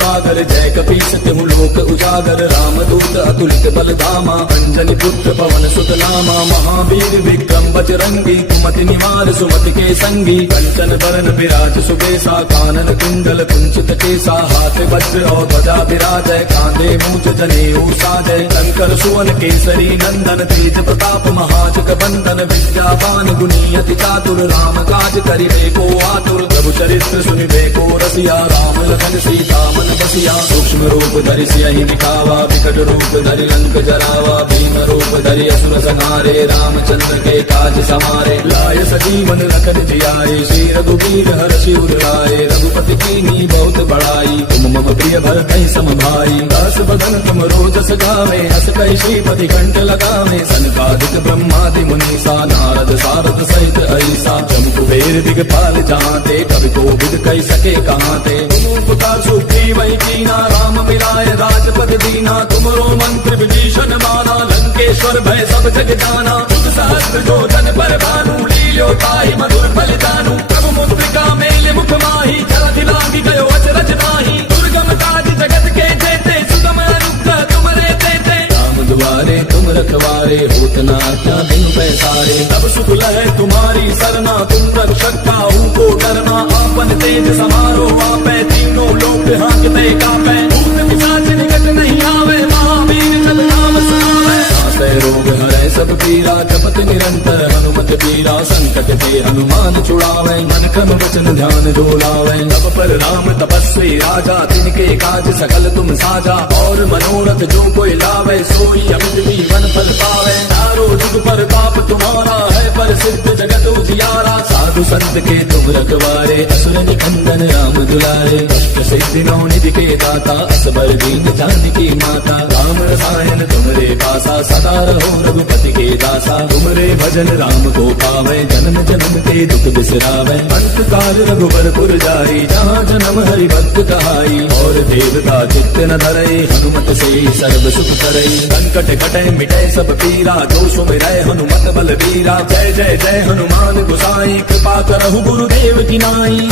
सागर जय कपीस तिहु लोक उजागर रामदूत अतुलित बल धामा अंजनी पुत्र पवन सुत नामा महावीर विक्रम बजरंगी कुमति निवार सुमति के संगी कंचन बरन विराज सुबेसा कानन कुंडल कुंचित केसा हाथ वज्र और ध्वजा विराजय कांधे मूंज जनेऊ साजय शंकर सुवन केसरी नंदन तेज प्रताप महाजग बंदन विद्यावान गुणी अति चातुर राम काज करिबे को आतुर प्रभु चरित्र सुनिबे को रसिया राम लखन सीता मन बसिया सूक्ष्म रूप धरि सियहि दिखावा विकट रूप धरि लंक जरावा भीम रूप धरि असुर संहारे रामचंद्र के काज समारे लाय सजीवन लखन जियाए श्री रघुवीर हर्षि उर लाए रघुपति कीन्ही बहुत बड़ाई तुम मम प्रिय भरतहि सम भाई दास बदन तुम रोजस गावे हस कहि श्रीपति कंठ लगावे सनकादिक ब्रह्मादि मुनीसा नारद सारद सहित ऐसा जम कुबेर दिगपाल जाते कवि कोविद कहि सके कहाँ ते तुम उपकार सुग्रीव कीना राम मिलाय राजपद दीना तुमरो मंत्र विभीषण माना लंकेश्वर भय सब जग जाना तुम सहस्त्र जो जन पर भानु लील्यो ताहि मधुर फल जानू प्रभु मुद्रिका मेल मुख माही जलधि लागी गयो अचरज नाही दुर्गम काज जगत के जेते सुगम अनुग्रह तुमरे तेते राम दुआरे तुम रखवारे होत न आज्ञा बिनु पैसारे तब सुख लहै तुम्हारी सरना तुम रक्षक काहू को डरना आपन तेज समारो आपै तीनों लोक हांकते कापै भूत पिशाच निकट नहीं आवे महावीर जब नाम सुनावे नासै रोग हरै सब पीरा जपत निरंतर हनुमत पीरा संकट ते हनुमान छुड़ावे मन क्रम वचन ध्यान जो लावे तब पर राम तपस्वी राजा तिनके काज सकल तुम साजा और मनोरथ जो कोई लावे सोई अमित जीवन फल पावे चारों जुग पर पाप तुम्हारा है पर सिद्ध जगत उजियारा साधु संत के तुम रखवारे असुर निकंदन राम दुलारे अष्ट सिद्धि नौ निधि के दाता असबर दीन जानकी माता राम रसायन तुमरे पासा सदा रहो रघुपति के दासा तुमरे भजन राम को पावे जन्म जन्म के दुख बिसरावे अंत काल रघुबर पुर जाई जहाँ जन्म हरि भक्त कहाई और देवता चित्त न धरे हनुमत से सर्व सुख करे संकट कटे मिटे सब पीरा जो सुमिरै हनुमत बल वीरा जय जय जय हनुमान गोसाई कृपा करहु गुरुदेव की नाई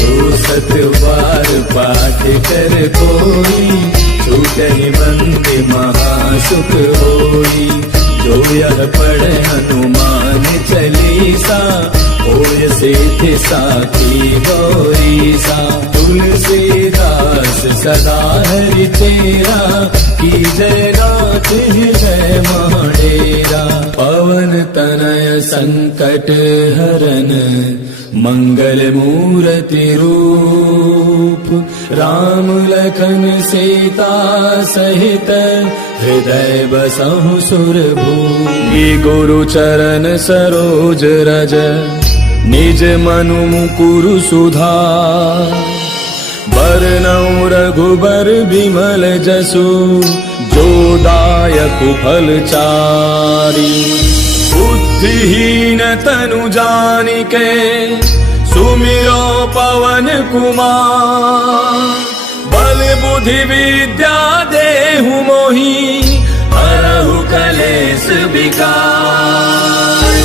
जो सत बार पाठ कर कोई छूटहि बंदे महासुख होई जो यह पढ़े हनुमान चालीसा होय सिद्धि साखी गौरीसा तुलसीदास सदा हरि तेरा की जय नाथ हृदय महाडेरा पवन तनय संकट हरन मंगल मूर्ति रूप राम लखन सीता सहित हृदय बसहु सुरभूमि गुरु चरण सरोज रज निज मनु मुकुरु सुधार बरनउँ रघुबर बिमल जसु जो दायक फल चारि बुद्धिहीन तनु जानिके सुमिरो पवन कुमार बल बुद्धि विद्या देहु मोहि हरहु कलेश विकार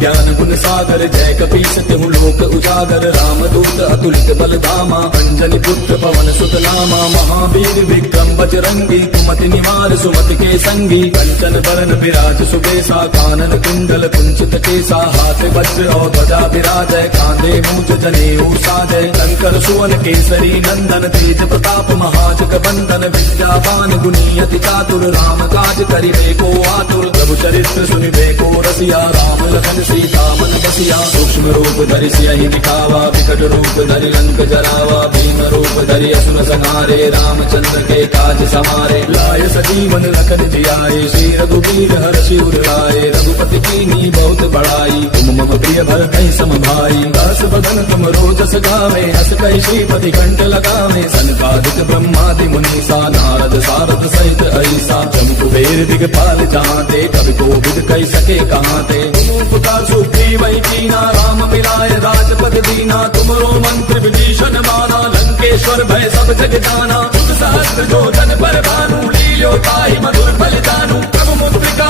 ज्ञान गुण सागर जय कपीस तिहु लोक उजागर रामदूत अतुलित बल धामा अंजनी पुत्र पवन सुत नामा महावीर विक्रम बजरंगी कुमति निवार सुमति के संगी कंचन बरन विराज सुबेसा कानन कुंडल कुंचित केसा हाथ वज्र और ध्वजा विराजय कांधे मूंज जनेऊ साजय शंकर सुवन केसरी नंदन तेज प्रताप महाजग बंदन विद्यावान गुणी अति चातुर राम काज करिबे को आतुर प्रभु चरित्र सुनिबे को रसिया राम लखन सीता मन बसिया सूक्ष्म रूप धरि सियहि दिखावा विकट रूप धरि लंक जरावा भीम रूप धरि असुर संहारे रामचंद्र के काज समारे लाय सजीवन लखन जियाए श्री रघुवीर हर्षि उर लाए रघुपति कीन्ही बहुत बड़ाई तुम मम प्रिय भरतहि सम भाई दास बदन तुम रोजस गावे हस कहि श्रीपति कंठ लगावे सनकादिक ब्रह्मादि मुनीसा नारद सारद सहित ऐसा जम कुबेर दिगपाल जाते कवि कोविद कहि सके कहाँ ते उपकार सुग्रीव कीना राम मिलाय राजपद दीना तुमरो मंत्र विभीषण माना लंकेश्वर भय सब जग जाना तुम सहस्त्र जो जन पर भानु लील्यो ताहि मधुर फल जानू प्रभु मुद्रिका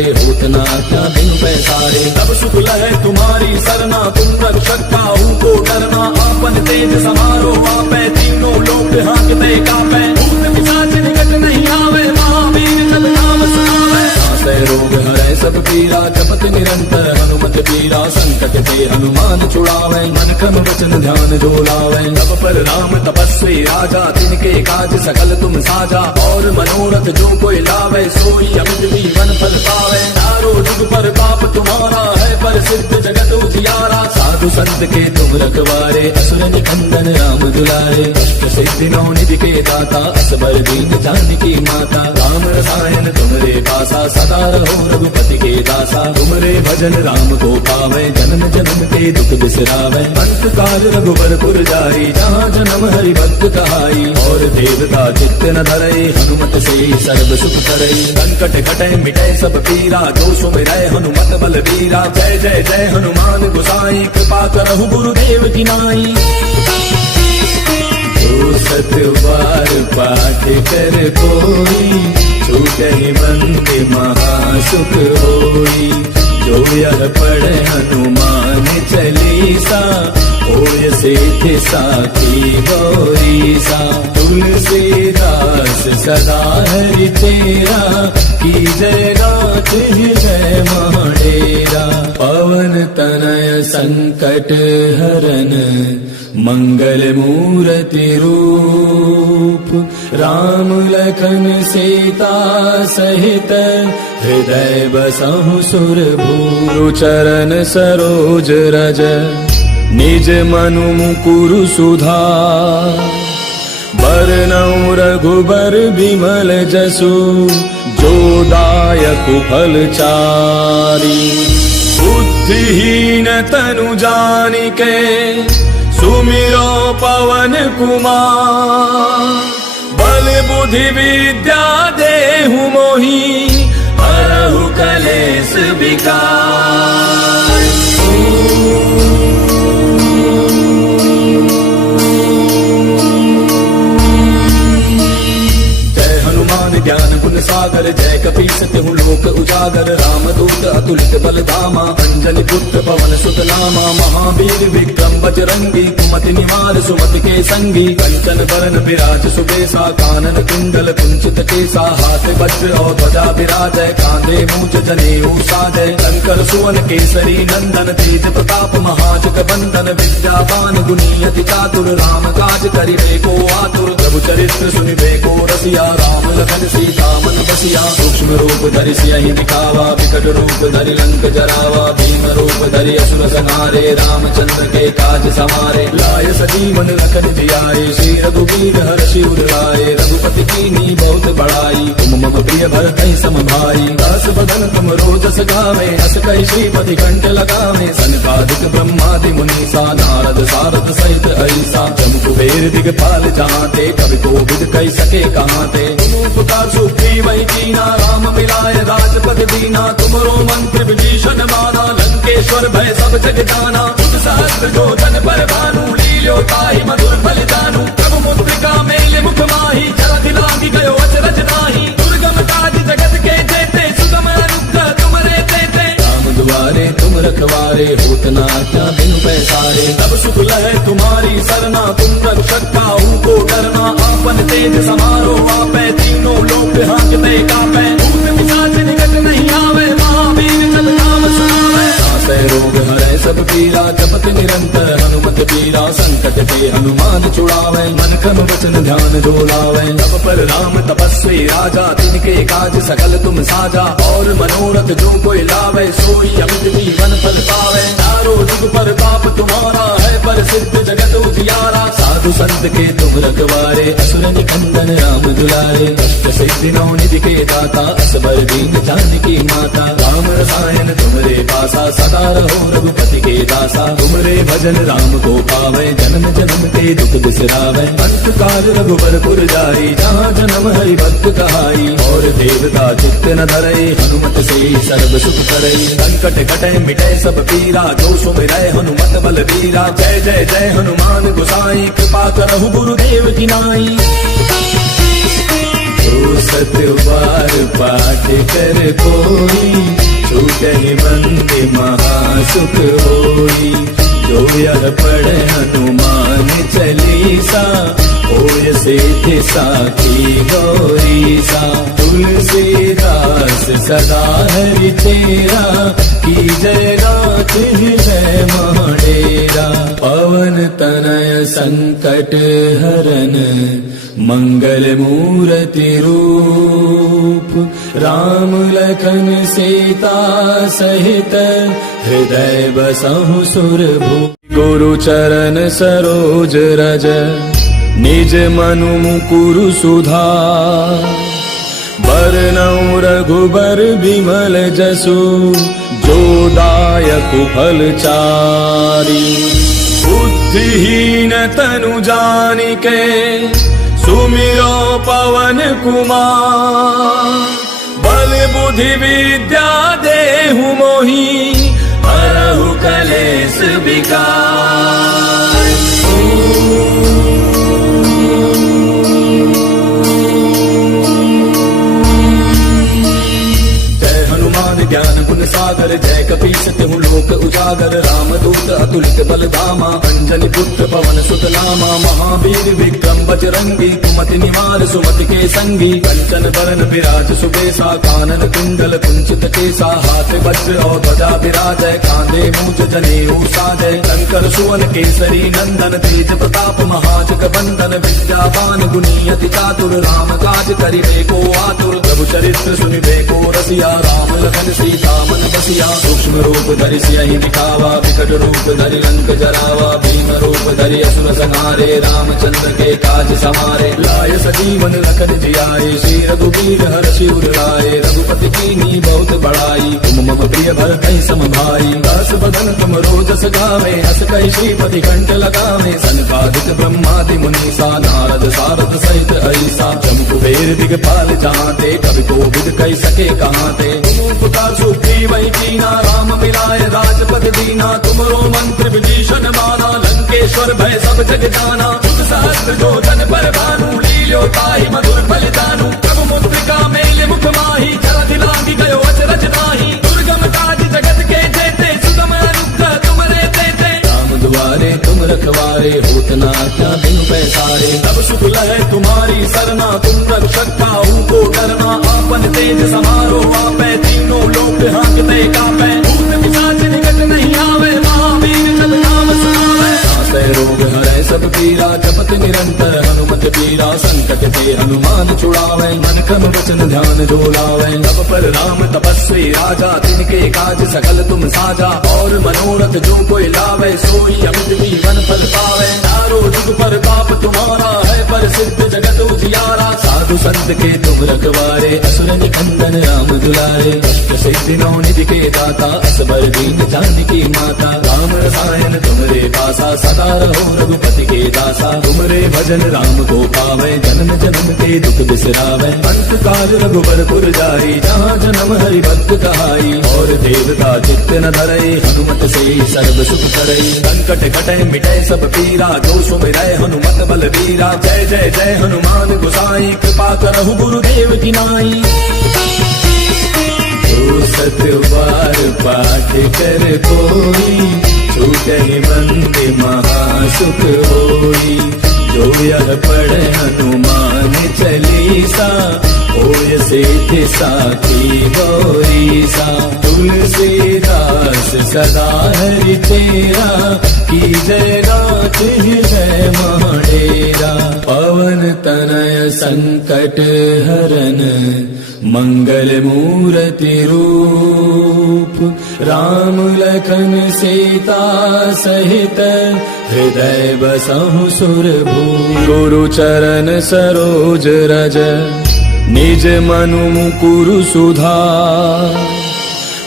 गुजारे होत ना क्या बिनु पैसारे। तब सुख लहे तुम्हारी सरना तुम रक्षक काहू को डरना। आपन तेज समारो आपे तीनों लोक हांकते कापे। भूत पिशाच निकट नहीं आवे महावीर जब नाम सुनावे। नासै रोग हरै सब पीरा जपत निरंतर हनुमत पीरा। संकट ते हनुमान छुड़ावे मन क्रम वचन ध्यान जो लावे। तब पर राम तपस्वी राजा तिनके काज सकल तुम साजा। और मनोरथ जो कोई लावे सोई अमित जीवन फल पावे। चारों जुग पर पाप तुम्हारा है पर सिद्ध जगत उजियारा। साधु संत के तुम रखवारे असुर निकंदन राम दुलारे। अष्ट सिद्धि नौ निधि के दाता असबर दीन जानकी माता। राम रसायन तुमरे पासा सदा रहो रघुपति के दासा। तुमरे भजन राम को पावे जन्म जन्म के दुख बिसरावे। अंत काल रघुबर पुर जाई जहाँ जन्म हरि भक्त कहाई। और देवता चित्त न धरई हनुमत से सर्व सुख करई। संकट कटे मिटे सब पीरा जो सुमिरै हनुमत बल बीरा। जय जय जय हनुमान गोसाई कृपा करहु गुरुदेव की नाई। जो सत बार पाठ कर कोई छूटहि बंदे महासुख होई। जो यह पढ़े हनुमान चालीसा होय सिद्धि साखी गौरीसा। तुलसीदास सदा हरि तेरा की जय नाथ जय महाडेरा। पवन तनय संकट हरन मंगल मूर्ति रूप। राम लखन सीता सहित हृदय बसहु सुरभूरु। चरण सरोज रज निज मनु मुकुरु सुधार। बरनउँ रघुबर बिमल जसु जो दायकु फल चारि। बुद्धिहीन तनु जानिके सुमिरो पवन कुमार। बल बुद्धि विद्या देहु मोहि हरहु कलेश विकार। ज्ञान गुण सागर जय कपीस तिहु लोक उजागर। रामदूत अतुलित बल धामा अंजनी पुत्र पवन सुत नामा। महावीर विक्रम बजरंगी कुमति निवार सुमति के संगी। कंचन बरन विराज सुबेसा कानन कुंडल कुंचित केसा। हाथ वज्र और ध्वजा विराजय कांधे मूंज जनेऊ साजय। शंकर सुवन केसरी नंदन तेज प्रताप महाजग बंदन। विद्यावान गुणी अति चातुर राम काज करिबे को आतुर। प्रभु चरित्र सुनिबे को रसिया राम लखन सीता मन बसिया। सूक्ष्म रूप धरि सियहि दिखावा विकट रूप धरि लंक जरावा। भीम रूप धरि असुर संहारे रामचंद्र के काज समारे। लाय सजीवन लखन जियाए श्री रघुवीर हर्षि उर लाए। रघुपति कीन्ही बहुत बड़ाई तुम मम प्रिय भरतहि सम भाई। दास बदन तुम रोजस गावे अस कहि श्रीपति कंठ लगावे। सनकादिक ब्रह्मादि मुनीसा नारद सारद सहित ऐसा। जम कुबेर दिगपाल जहाँते कवि कोविद कहि सके कहाँते। पुकार सुग्रीव कीना राम मिलाय राजपद दीना। तुमरो मंत्र विभीषण माना लंकेश्वर भय सब जग जाना। सहस्त्र जो जन पर भानु लील्यो ताहि मधुर फल जानू। प्रभु मुद्रिका मेल मुख माही जलधि लागी गयो अचरज नाही। दुर्गम काज जगत के जेते सुगम अनुग्रह तुमरे तेते। राम दुआरे तुम रखवारे होत ना क्या बिनु पैसारे। तब सुख लहे तुम्हारी सरना तुम रक्षक काहू को डरना। आपन तेज समारो आपे तीनों लोक हांकते कापे। भूत पिशाच निकट नहीं आवे महावीर जब नाम सुनावे। नासै रोग हरै सब पीरा जपत निरंतर हनुमत पीरा। संकट ते हनुमान छुड़ावे मन क्रम वचन ध्यान जो लावे। तब पर राम तपस्वी राजा तिनके काज सकल तुम साजा। और मनोरथ जो कोई लावे सोई अमित जीवन फल पावे। चारों जुग पर पाप तुम्हारा है पर सिद्ध जगत उजियारा। साधु संत के तुम रखवारे असुर निकंदन राम दुलारे। अष्ट सिद्धि नौ निधि के दाता असबर दीन जानकी माता। राम रसायन तुमरे पासा सदा रहो रघुपति के दासा। तुमरे भजन राम को पावे जन्म जन्म के दुख बिसरावे। अंत काल रघुबर पुर जाई जहाँ जन्म हरि भक्त कहाई। और देवता चित्त न धरई हनुमत से सर्व सुख करई। संकट कटे मिटे सब पीरा जो सुमिरै हनुमत बल बीरा। जय जय जय हनुमान गोसाई कृपा करहु गुरुदेव की नाई। सत बार पाठ कर कोई, छूटहि बंद महासुख होई। जो यह पढ़े हनुमान चालीसा, होय सिद्धि साखी गौरीसा। तुलसीदास सदा हरि तेरा, की जय नाथ हृदय महडेरा। पवन तनय संकट हरन, मंगल मूर्ति रूप। राम लखन सीता सहित, हृदय बसहु सुरभूप। गुरु चरण सरोज रज, निज मनु मुकुरु सुधार। बरनउँ रघुबर बिमल जसु, जो दायक फलचारी। बुद्धिहीन तनु जानिके, सुमिरो पवन कुमार। बल बुद्धि विद्या देहु मोहि, हरहु कलेश विकार। ज्ञान गुण सागर, जय कपीस तिहु लोक उजागर। रामदूत अतुलित बल धामा, अंजनी पुत्र पवन सुत नामा। महावीर विक्रम बजरंगी, कुमति निवार सुमति के संगी। कंचन बरन विराज सुबेसा, कानन कुंडल कुंचित केसा। हाथ वज्र और ध्वजा विराजय, कांधे मूज जनेऊ साजय। शंकर सुवन केसरी नंदन, तेज प्रताप महाजग बंदन। विद्यावान गुणी अति चातुर, राम काज करिबे को आतुर। प्रभु चरित्र सुनिबे को रसिया, राम लखन सीता मन बसिया। सूक्ष्म रूप धरि सियहि दिखावा, विकट रूप धरि लंक जरावा। भीम रूप धरि असुर संहारे, रामचंद्र के काज समारे। लाय सजीवन लखन जियाए, श्री रघुवीर हर्षि उर लाए। रघुपति कीन्ही बहुत बड़ाई, तुम मम प्रिय भरतहि सम भाई। दास बदन तुम रोजस गावे, हस कहि श्रीपति कंठ लगावे। सनकादिक ब्रह्मादि मुनीसा, नारद सारद सहित ऐसा। जम कुबेर दिगपाल जहांते, कवि कोविद कहि सके कहांते। पुकार सुग्रीव कीना, राम मिलाए राजपद दीना। तुमरो मंत्र विभीषण माना, लंकेश्वर भय सब जग जाना। तुम सहस्त्र जो जन पर भानु, लील्यो ताहि मधुर फल जानू। प्रभु मुद्रिका मेले मुख माही, जलधि लांघि गयो अचरज नाही। दुर्गम काज जगत के जेते, सुगम अनुग्रह तुमरे तेते। राम दुआरे तुम रखवारे, होत न आज्ञा बिनु पैसारे। तब सुख लहै तुम्हारी सरना, तुम रक्षक काहू को डरना। आपन तेज समारो आपै, तीनों लोक हांकते कापै। भूत पिशाच निकट नहीं आवे, महावीर जब नाम सुनावे। नासै रोग हरै सब पीरा, जपत निरंतर हनुमत पीरा। संकट ते हनुमान छुड़ावे, मन क्रम वचन ध्यान जो लावे। तब पर राम तपस्वी राजा, तिनके काज सकल तुम साजा। और मनोरथ जो कोई लावे, सोई अमित जीवन फल पावे। चारों जुग पर ताप तुम्हारा है, पर सिद्ध जगत उजियारा। साधु संत के तुम रखवारे, असुर निकंदन राम दुलारे। अष्ट सिद्धि नौ निधि के दाता, असबर दीन जानकी माता। राम रसायन तुमरे पासा, सदा रहो रघुपति के दासा। तुमरे भजन राम को पावे, जन्म जन्म के दुख बिसरावे। अंत काल रघुबर पुर जाई, जहाँ जन्म हरि भक्त कहाई। और देवता चित्त न धरई, हनुमत से सर्व सुख करई। संकट कटै मिटै सब पीरा, जो सुमिरै हनुमत बलबीरा। जय जय जय हनुमान गोसाई, कृपा करहु गुरुदेव की नाई। जो सत बार पाठ कर कोई, छूटहि बंद महासुख होई। जो यह पढ़े हनुमान चालीसा, होय सिद्धि साखी गौरीसा। तुलसीदास सदा हरि तेरा, की जय नाथ हृदय महडेरा। पवन तनय संकट हरन, मंगल मूर्ति रूप। राम लखन सीता सहित, हृदय बसहु सुरभूप। गुरु चरण सरोज रज, निज मनु मुकुरु सुधार।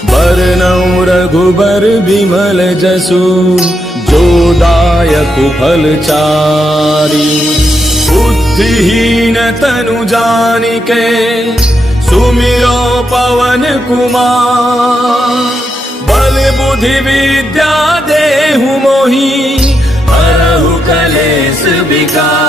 बरनउँ रघुबर बिमल जसु, जो दायक फलचारी। बुद्धिहीन तनु जानिके, सुमिरो पवन कुमार। बल बुद्धि विद्या देहु मोहि, हरहु कलेश विकार।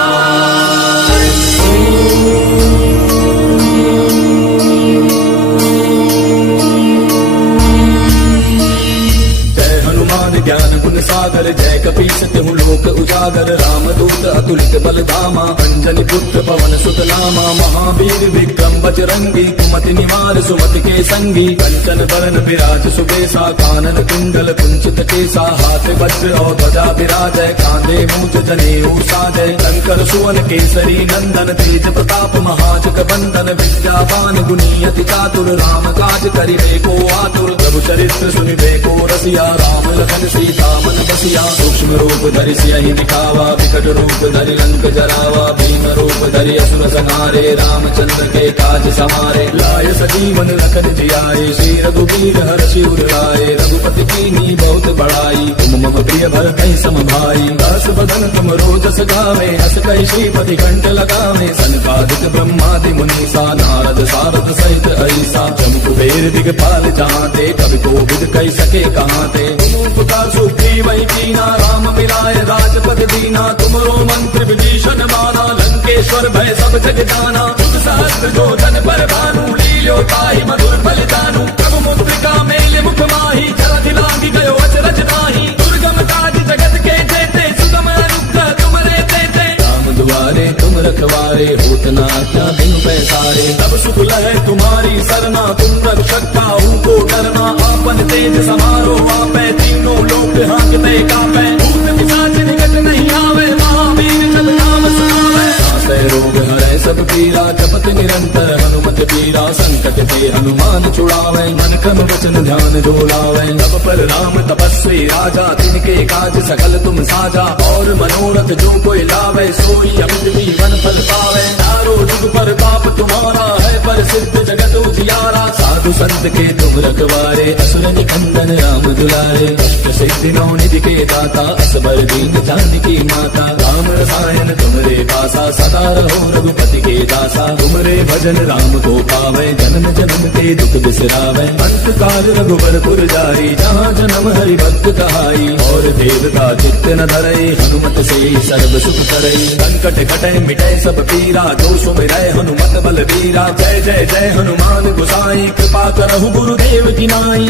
सागर जय कपीस तिहु लोक उजागर रामदूत अतुलित बल धामा अंजनी पुत्र पवन सुत नामा महावीर विक्रम बजरंगी कुमति निवार सुमति के संगी कंचन बरन विराज सुबेसा कानन कुंडल कुंचित केसा हाथ वज्र और ध्वजा विराजय कांधे मूंज जनेऊ साजय शंकर सुवन केसरी नंदन तेज प्रताप महाजग बंदन विद्यावान गुनी अति चातुर राम काज करिबे को आतुर प्रभु चरित्र सुनिबे को रसिया राम लखन सीता मन बसिया सूक्ष्म रूप धरि सियहि दिखावा विकट रूप धरि लंक जरावा भीम रूप धरि असुर संहारे रामचंद्र के काज समारे लाय सजीवन लखन जियाए श्री रघुवीर हर्षि उर लाए रघुपति कीन्ही बहुत बड़ाई तुम मम प्रिय भरतहि सम भाई दास बदन तुम रोजस गावे हस कहि श्रीपति कंठ लगावे सनकादिक ब्रह्मादि मुनीसा नारद सारद सहित ऐसा जम कुबेर दिगपाल जहांते कवि कोविद कहि सके कहांते तुम उपकार सुग्रीव वही कीना राम मिलाए राजपद दीना तुमरो मंत्र विभीषण माना लंकेश्वर भय सब जग जाना तुम सहस्त्र जो जन पर भानु लील्यो ताहि मधुर बलिदानु प्रभु मुद्रिका मेले मुख माही जलधि लांघि गयो अचरज नाही दुर्गम काज जगत के जेते सुगम अनुग्रह तुमरे तेते राम दुआरे तुम रखवारे होत न आज्ञा बिन पैसारे तब सुख लहै तुम्हारी सरना तुम रक्षक काहू को डरना आपन तेज समारो आपै तीनों लोक हांकते कापै भूत पिशाच निकट नहीं आवे महावीर जब नाम सुनावे नासै रोग हरै सब पीरा जपत निरंतर हनुमत पीरा संकट ते हनुमान छुड़ावे मन क्रम वचन ध्यान जो लावे तब पर राम तपस्वी राजा तिनके काज सकल तुम साजा और मनोरथ जो कोई लावे सोई अमित जीवन फल पावे चारों जुग पर पाप तुम्हारा है पर सिद्ध जगत उजियारा साधु संत के तुम रखवारे असुर निकंदन राम दुलारे अष्ट सिद्धि नौ निधि के दाता असबर दीन जानकी माता राम रसायन तुमरे पासा सदा रहो रघुपति के दासा तुमरे भजन राम को पावे जन्म जन्म के दुख बिसरावे अंत काल रघुबर पुर जाई जहाँ जन्म हरि भक्त कहाई और देवता चित्त न धरई हनुमत से सर्व सुख करई संकट कटै मिटै सब पीरा जो सुमिरै हनुमत बल वीरा जय जय जय हनुमान गोसाई कृपा करहु गुरुदेव की नाई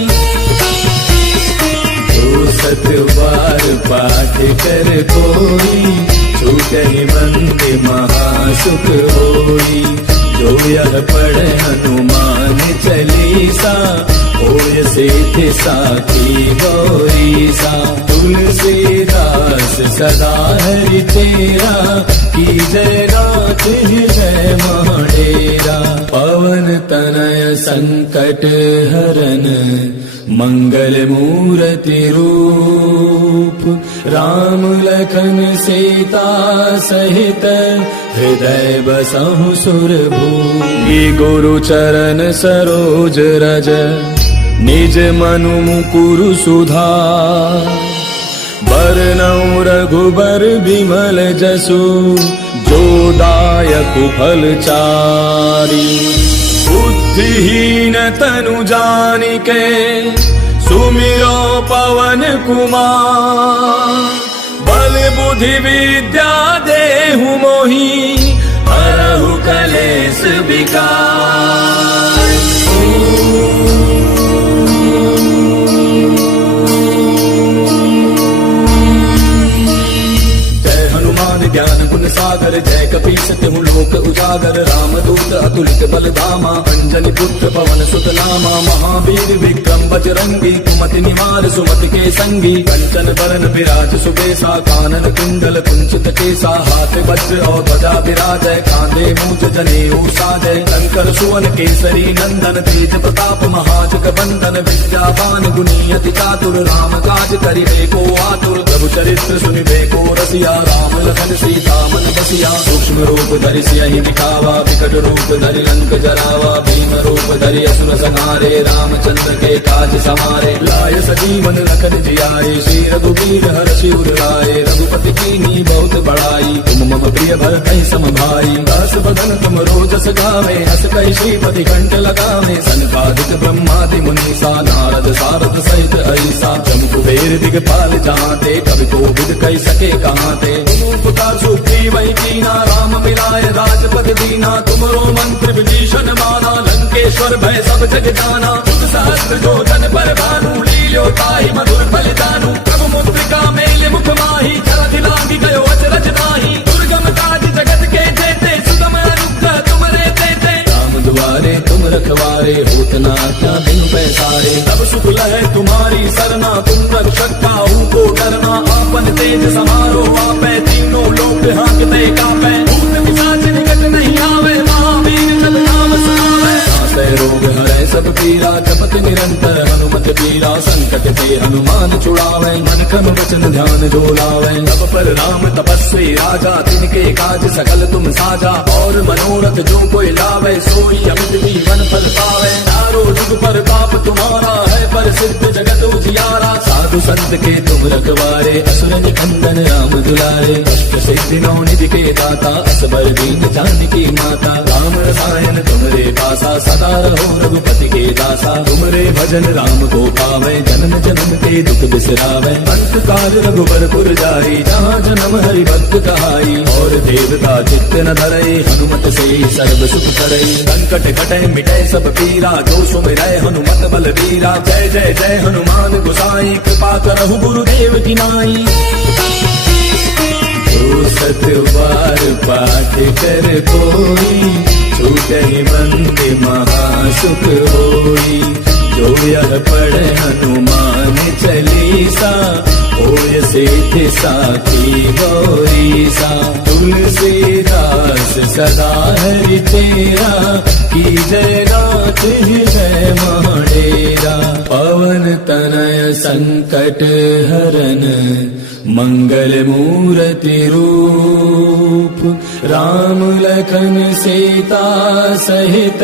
जो सत बार पाठ कर कोई छूटहि बंदे महासुख होई जो यह पढ़े हनुमान चालीसा होय सिद्धि साखी गौरीसा तुलसीदास सदा हरि तेरा की जय नाथ जय महाडेरा पवन तनय संकट हरन मंगल मूर्ति रूप राम लखन सीता सहित हृदय बसहु सुरभूमि गुरु चरण सरोज रज निज मनु मुकुरु सुधार बरनउँ रघुबर बिमल जसु जो दायक फल चारि बुद्धिहीन तनु जानिके सुमिरो पवन कुमार बल बुद्धि विद्या देहु मोहि हरहु कलेश विकार ज्ञान गुण सागर जय कपीस तिहु लोक उजागर रामदूत अतुलित बल धामा अंजनी पुत्र पवन सुत नामा महावीर विक्रम बजरंगी कुमति निवार सुमति के संगी कंचन बरन विराज सुबेसा कानन कुंडल कुंचित केसा हाथ वज्र और ध्वजा विराजय कांधे मूंज जनेऊ साजय शंकर सुवन केसरी नंदन तेज प्रताप महाजग बंदन विद्यावान गुनी अति चातुर राम काज करिबे को आतुर प्रभु चरित्र सुनिबे को रसिया राम लखन सीता मन बसिया सूक्ष्म रूप धरि सियहि दिखावा विकट रूप धरि लंक जरावा भीम रूप धरि असुर संहारे रामचंद्र के काज समारे लाय सजीवन लखन जियाए श्री रघुवीर हर्षि उर लाए रघुपति कीन्ही बहुत बड़ाई तुम मम प्रिय भरतहि सम भाई दास बदन तुम रोजस गावे हस कहि श्रीपति कंठ लगावे सनकादिक ब्रह्मादि मुनीसा नारद सारद सहित ऐसा जम कुबेर दिगपाल जहांते कवि कोविद कहि सके कहांते उपकार सुग्रीव वही कीना राम मिलाए राजपद दीना तुमरो मंत्र विभीषण माना लंकेश्वर भय सब जग जाना तुम सहस्त्र जो जन पर भानु लील्यो ताहि मधुर बलिदानु प्रभु मुद्रिका करना, तुम रक्षक काहू को डरना। आपन तेज समारो आपे, तीनों लोक हाँकते कापे। भूत पिशाच निकट नहीं आवे, महावीर जब नाम सुनावे। नासै रोग हरै सब पीरा, जपत निरंतर हनुमत पीरा। संकट ते हनुमान छुड़ावे, मन क्रम वचन ध्यान जो लावे। तब पर राम तपस्वी राजा, तिनके काज सकल तुम साजा। और मनोरथ जो कोई लावे, सोई अमित जीवन फल पावे। चारों जुग पर पाप तुम्हारा है, पर सिद्ध जगत उजियारा। साधु संत के तुम रखवारे, असुर निकंदन राम दुलारे। अष्ट सिद्धि नौ निधि के दाता, असबर दीन जानकी माता। राम रसायन तुमरे पासा, सदा रहो रघुपति के दासा। तुमरे भजन राम को पावे, जन्म जन्म के दुख बिसरावे। अंत काल रघुबरपुर जाई, जहाँ जन्म हरि भक्त कहाई। और देवता चित्त न धरई, हनुमत से सर्व सुख करई। संकट कटे मिटे सब पीरा, जो सुमिरै हनुमत बल वीरा। जय जय जय हनुमान गोसाई, कृपा करहु गुरुदेव की नाई। जो सत बार पाठ कर कोई, छूटहि बंदे महासुख होई। जो यह पढ़े हनुमान चालीसा, होय सिद्धि साखी गौरीसा। तुलसीदास सदा हरि तेरा, की जय नाथ जय महाडेरा। पवन तनय संकट हरन, मंगल मूर्ति रूप। राम लखन सीता सहित,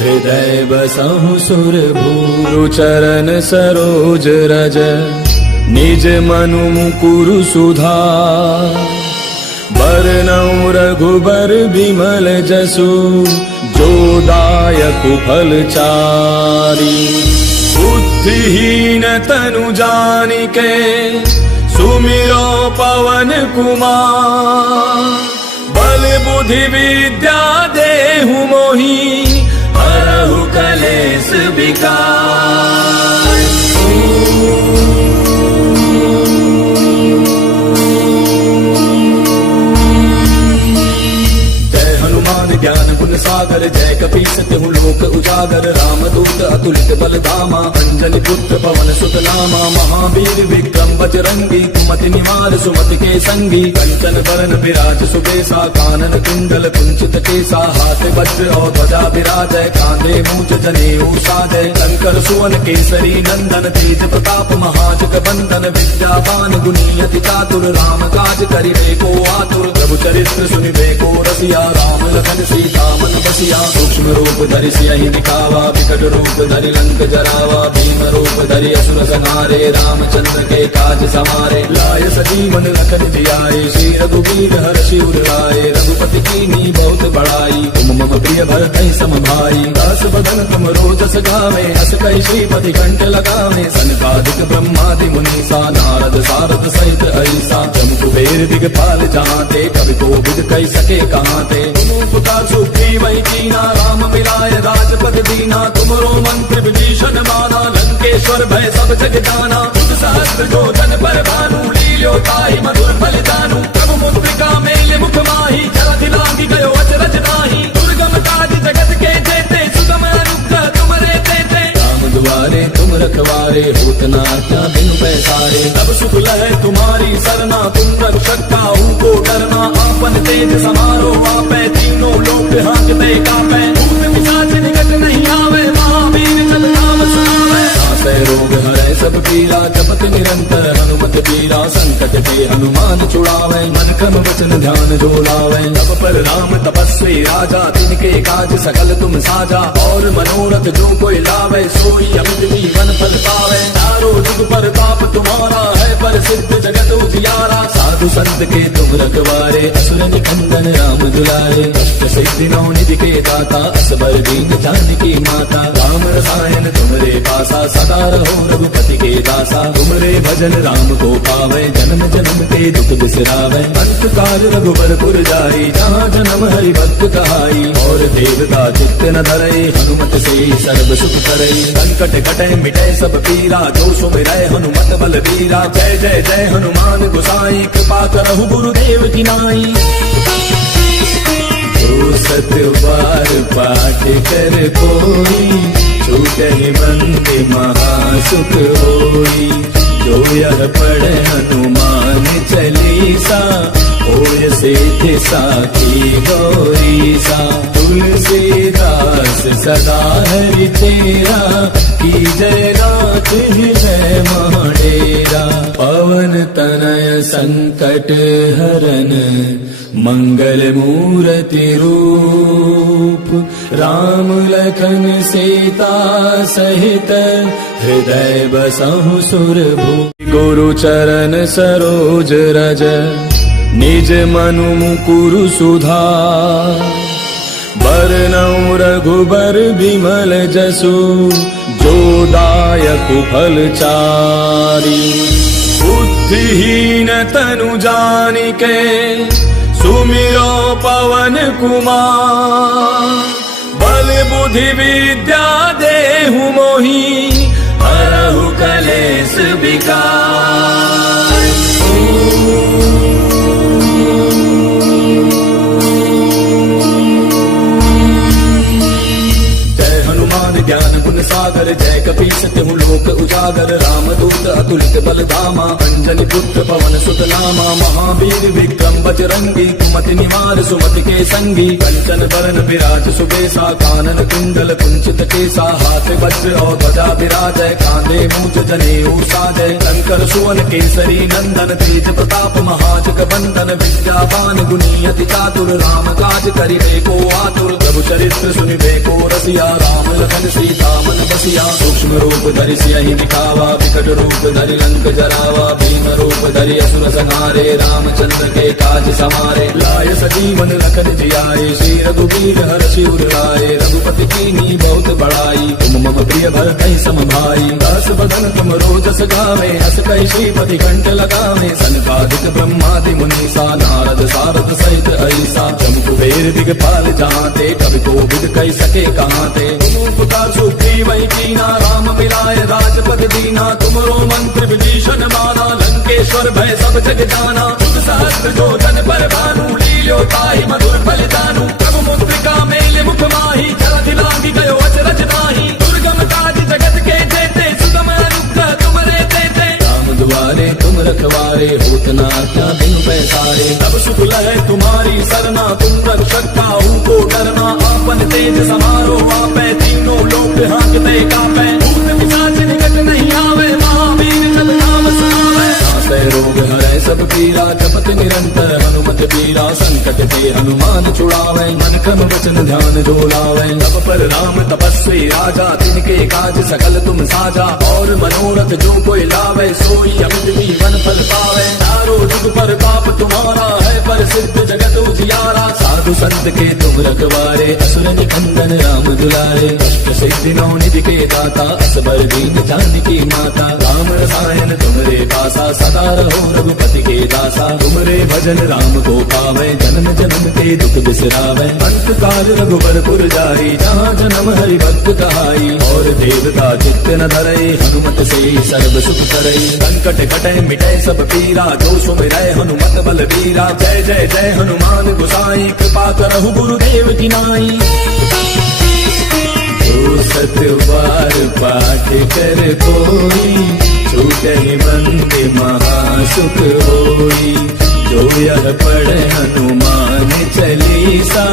हृदय बसहु सुरभूरु। चरण सरोज रज, निज मनु मुकुरु सुधार। बरनउँ रघुबर बिमल जसु, जो दायकु फल चारि। बुद्धिहीन तनु जानिके, सुमिरो पवन कुमार। बल बुद्धि विद्या देहु मोहि, हरहु कलेश विकार। ज्ञान गुण सागर, जय कपीस तिहु लोक उजागर। राम दूत अतुलित बल धामा, अंजनी पुत्र पवन सुत नामा। महावीर विक्रम बजरंगी, कुमति निवार सुमति के संगी। कंचन बरन विराज सुबेसा, कानन कुंडल कुंचित केसा। हाथ वज्र और ध्वजा विराजय, कांधे मूंज जनेऊ साजय। शंकर सुवन केसरी नंदन, तेज प्रताप महाजग बंदन। विद्यावान गुणी अति चातुर, राम काज करिबे को आतुर। प्रभु चरित्र सुनिबे को रसिया, राम लखन सीता मन बसिया। सूक्ष्म रूप धरि सियहि दिखावा, विकट रूप धरि लंक जरावा। भीम रूप धरि असुर संहारे, रामचंद्र के काज समारे। लाय सजीवन लखन जियाए, श्री रघुवीर हर्षि उर लाए। रघुपति कीन्ही बहुत बड़ाई, तुम मम प्रिय भरतहि सम भाई। दास बदन तुम रोजस गावे, अस कहि श्रीपति कंठ लगावे। सनकादिक ब्रह्मादि मुनीसा, नारद सारद सहित ऐसा। जम कुबेर दिगपाल जहाँते, कवि कोविद कहि सके कहाँते। पुकार सुग्रीवहि कीना, राम मिलाय राजपद दीना। तुमरो मंत्र विभीषण माना, लंकेश्वर भय सब जग जाना। बुध सहस्त्र जो जन पर भानु, लील्यो ताहि मधुर फल जानू। प्रभु मुद्रिका मेले मुख माहि, जलधि लांघि गयो अचरज नाहि। दुर्गम काज जगत के जेते, सुगम अनुग्रह तुमरे तेते। राम दुआरे तुम रखवारे, होत न आज्ञा बिनु पैसारे। तब सुख लहै तुम्हारी सरना, तुम रक्षक काहू को डरना। आपन तेज समारो आपे, तीनों लोक हाँकते कापे। भूत पिशाच निकट नहीं आवे, महावीर जब नाम सुनावे। नासै रोग हरै सब पीरा, जपत निरंतर हनुमत पीरा। संकट ते हनुमान छुड़ावे, मन क्रम वचन ध्यान जो लावे। तब पर राम तपस्वी राजा, तिनके काज सकल तुम साजा। और मनोरथ जो कोई लावे, सोई अमित जीवन फल पावे। चारों जुग पर पाप तुम्हारा है, पर सिद्ध जगत उजियारा। साधु संत के तुम रखवारे, असुर निकंदन राम दुलारे। अष्ट सिद्धि नौ निधि के दाता, असबर दीन जानकी माता। राम रसायन तुमरे पासा, सदा रहो रघुपति के दासा। तुमरे भजन राम को पावे, जन्म जन्म के दुख बिसरावे। अंत काल रघुबरपुर जाई, जहाँ जन्म हरि भक्त कहाई। और देवता चित्त न धरई, हनुमत से सर्व सुख करई। संकट कटे मिटे सब पीरा, जो सुमिरै हनुमत बल वीरा। जय जय जय हनुमान गोसाई, कृपा करहु गुरुदेव की नाई। जो 7 बार पाठ कर कोई, छूटहि बंदी महासुख होई। जो यह पढ़े हनुमान चालीसा, होय सिद्धि साखी गौरीसा। तुलसीदास सदा हरि तेरा, की जय नाथ हृदय महडेरा। पवन तनय संकट हरन, मंगल मूर्ति रूप। राम लखन सीता सहित, हृदय बसहु सुरभूप। गुरु चरण सरोज रज, निज मनु मुकुरु सुधार। बरनउँ रघुबर बिमल जसु, जो दायक फल चारि। बुद्धिहीन तनु जानिके, सुमिरो पवन कुमार। बल बुद्धि विद्या देहु मोहि, हरहु कलेस विकार। जय हनुमान ज्ञान गुण सागर, जय कपीस तिहु लोक उजागर। रामदूत अतुलित बल धामा, अंजनी पुत्र पवन सुत नामा। महावीर विक्रम बजरंगी, कुमति निवार सुमति के संगी। कंचन बरन विराज सुबेसा, कानन कुंडल कुंचित केसा। हाथ वज्र और ध्वजा विराजय, कांधे मूज जनेऊ साजय। शंकर सुवन केसरी नंदन, तेज प्रताप महाजग बंदन। विद्यावान गुणी अति चातुर, राम काज करिबे को आतुर। प्रभु चरित्र सुनिबे को रसिया, राम लखन सीता मन बसिया। सूक्ष्म रूप धरि सियहि दिखावा, विकट रूप धरि लंक जरावा। भीम रूप धरि असुर संहारे, रामचंद्र के काज समारे। लाय सजीवन लखन जियाए, श्री रघुवीर हर्षि उर लाए। रघुपति कीन्ही बहुत बड़ाई, तुम मम प्रिय भरतहि सम भाई। दास बदन तुम रोजस गावे, हस कहि श्रीपति कंठ लगावे। सनकादिक ब्रह्मादि मुनीसा, नारद सारद सहित ऐसा। जम कुबेर दिगपाल जहांते, कवि कोविद कहि सके कहांते। तुम उपकार सुग्रीवहि कीना, राम मिलाए राजपद दीना। तुमरो मंत्र विभीषण माना, लंकेश्वर भय सब जग जाना। तुम सहस्त्र जो जन पर भानु, लील्यो ताहि मधुर फल जानू। प्रभु मुद्रिका मेलि मुख माहि, जलधि लांघि गयो अचरज ताहि। दुर्गम काज जगत के जेते, सुगम अनुग्रह तुमरे तेते। राम दुआरे तुम रखवारे, होत न आज्ञा बिनु पैसारे। तब सुख लहै तुम्हारी सरना, तुम रक्षक काहू को डरना। आपन तेज समारो आपै, तीनों लोक हांकते कापै। भूत पिशाच निकट नहीं आवे, महावीर जब नाम सुनावे। नासै रोग हरै सब पीरा, जपत निरंतर हनुमत बीरा। संकट ते हनुमान छुड़ावे, मन क्रम वचन ध्यान जो लावे। तब पर राम तपस्वी राजा, तिनके काज सकल तुम साजा। और मनोरथ जो कोई लावे, सोई अमित जीवन फल पावे। चारों जुग पर पाप तुम्हारा है, पर सिद्ध जगत उजियारा। साधु संत के तुम रखवारे, असुर निकंदन राम दुलारे। अष्ट सिद्धि नौ निधि के दाता, असबर दीन जानकी माता। राम रसायन तुमरे पासा, सदा रहो रघुपति के दासा। तुमरे भजन राम को पावे, जन्म जन्म के दुख बिसरावे। अंत काल रघुबर जाई, जहाँ जन्म हरि भक्त कहाई। और देवता चित्त न धरई, हनुमत से सर्व सुख करई। संकट कटै मिटै सब पीरा, जो सुमिरै हनुमत बल बीरा। जय जय जय हनुमान गोसाई, कृपा करहु गुरुदेव की नाई। जो 7 बार पाठ कर कोई, छूटहि बंदी महासुख होई। जो यह पढ़े हनुमान चालीसा,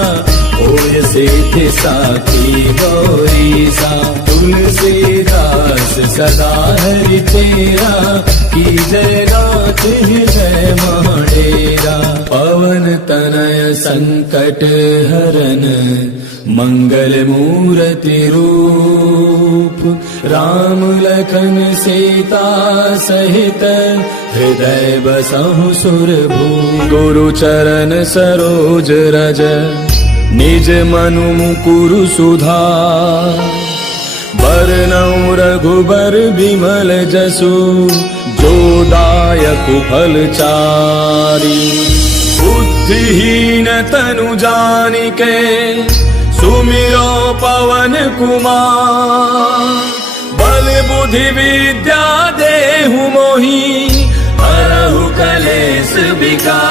होय सिद्धि साखी गौरीसा। तुलसीदास सदा हरि तेरा, की जय नाथ हृदय महडेरा। पवन तनय संकट हरन, मंगल मूर्ति रूप। राम लखन सीता सहित, हृदय बसहु सुरभूप। गुरु चरण सरोज रज, निज मनु मुकुरु सुधार। बरनउँ रघुबर बिमल जसु, जो दायक फल चारि। बुद्धिहीन तनु जानिके, सुमिरो पवन कुमार। बल बुद्धि विद्या देहु मोहि, हरहु कलेस विकार।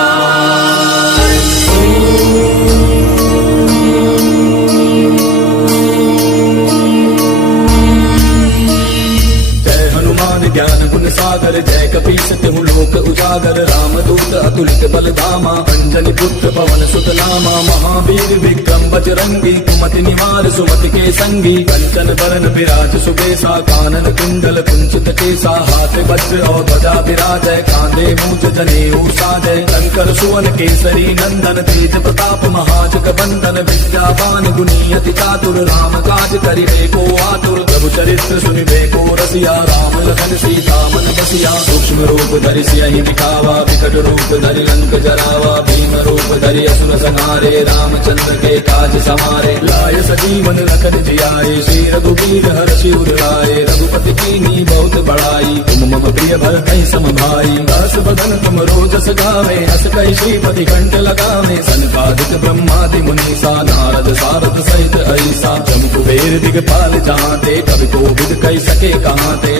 सागर जय कपीस तिहु लोक उजागर रामदूत अतुलित बल धामा अंजनी पुत्र पवन सुत नामा महावीर विक्रम बजरंगी कुमति निवार सुमति के संगी कंचन बरन विराज सुबेसा कानन कुंडल कुंचित केसा हाथ वज्र और ध्वजा विराजय कांधे मूज जनेऊ साजय शंकर सुवन केसरी नंदन तेज प्रताप महाजग बंदन विद्यावान गुणी अति चातुर राम काज करिबे को आतुर प्रभु चरित्र सुनिबे को रसिया राम लखन सीता मन बसिया सूक्ष्म रूप धरि सियहि दिखावा विकट रूप धरि लंक जरावा भीम रूप धरि असुर संहारे रामचंद्र के काज समारे लाय सजीवन लखन जियाए श्री रघुवीर हर्षि उर लाए रघुपति कीन्ही बहुत बड़ाई तुम मम प्रिय भरतहि सम भाई दास बदन तुम रोजस गावे हस कहि श्रीपति कंठ लगावे सनकादिक ब्रह्मादि मुनीसा नारद सारद सहित ऐसा जम कुबेर दिगपाल जहांते कवि कोविद कहि सके कहांते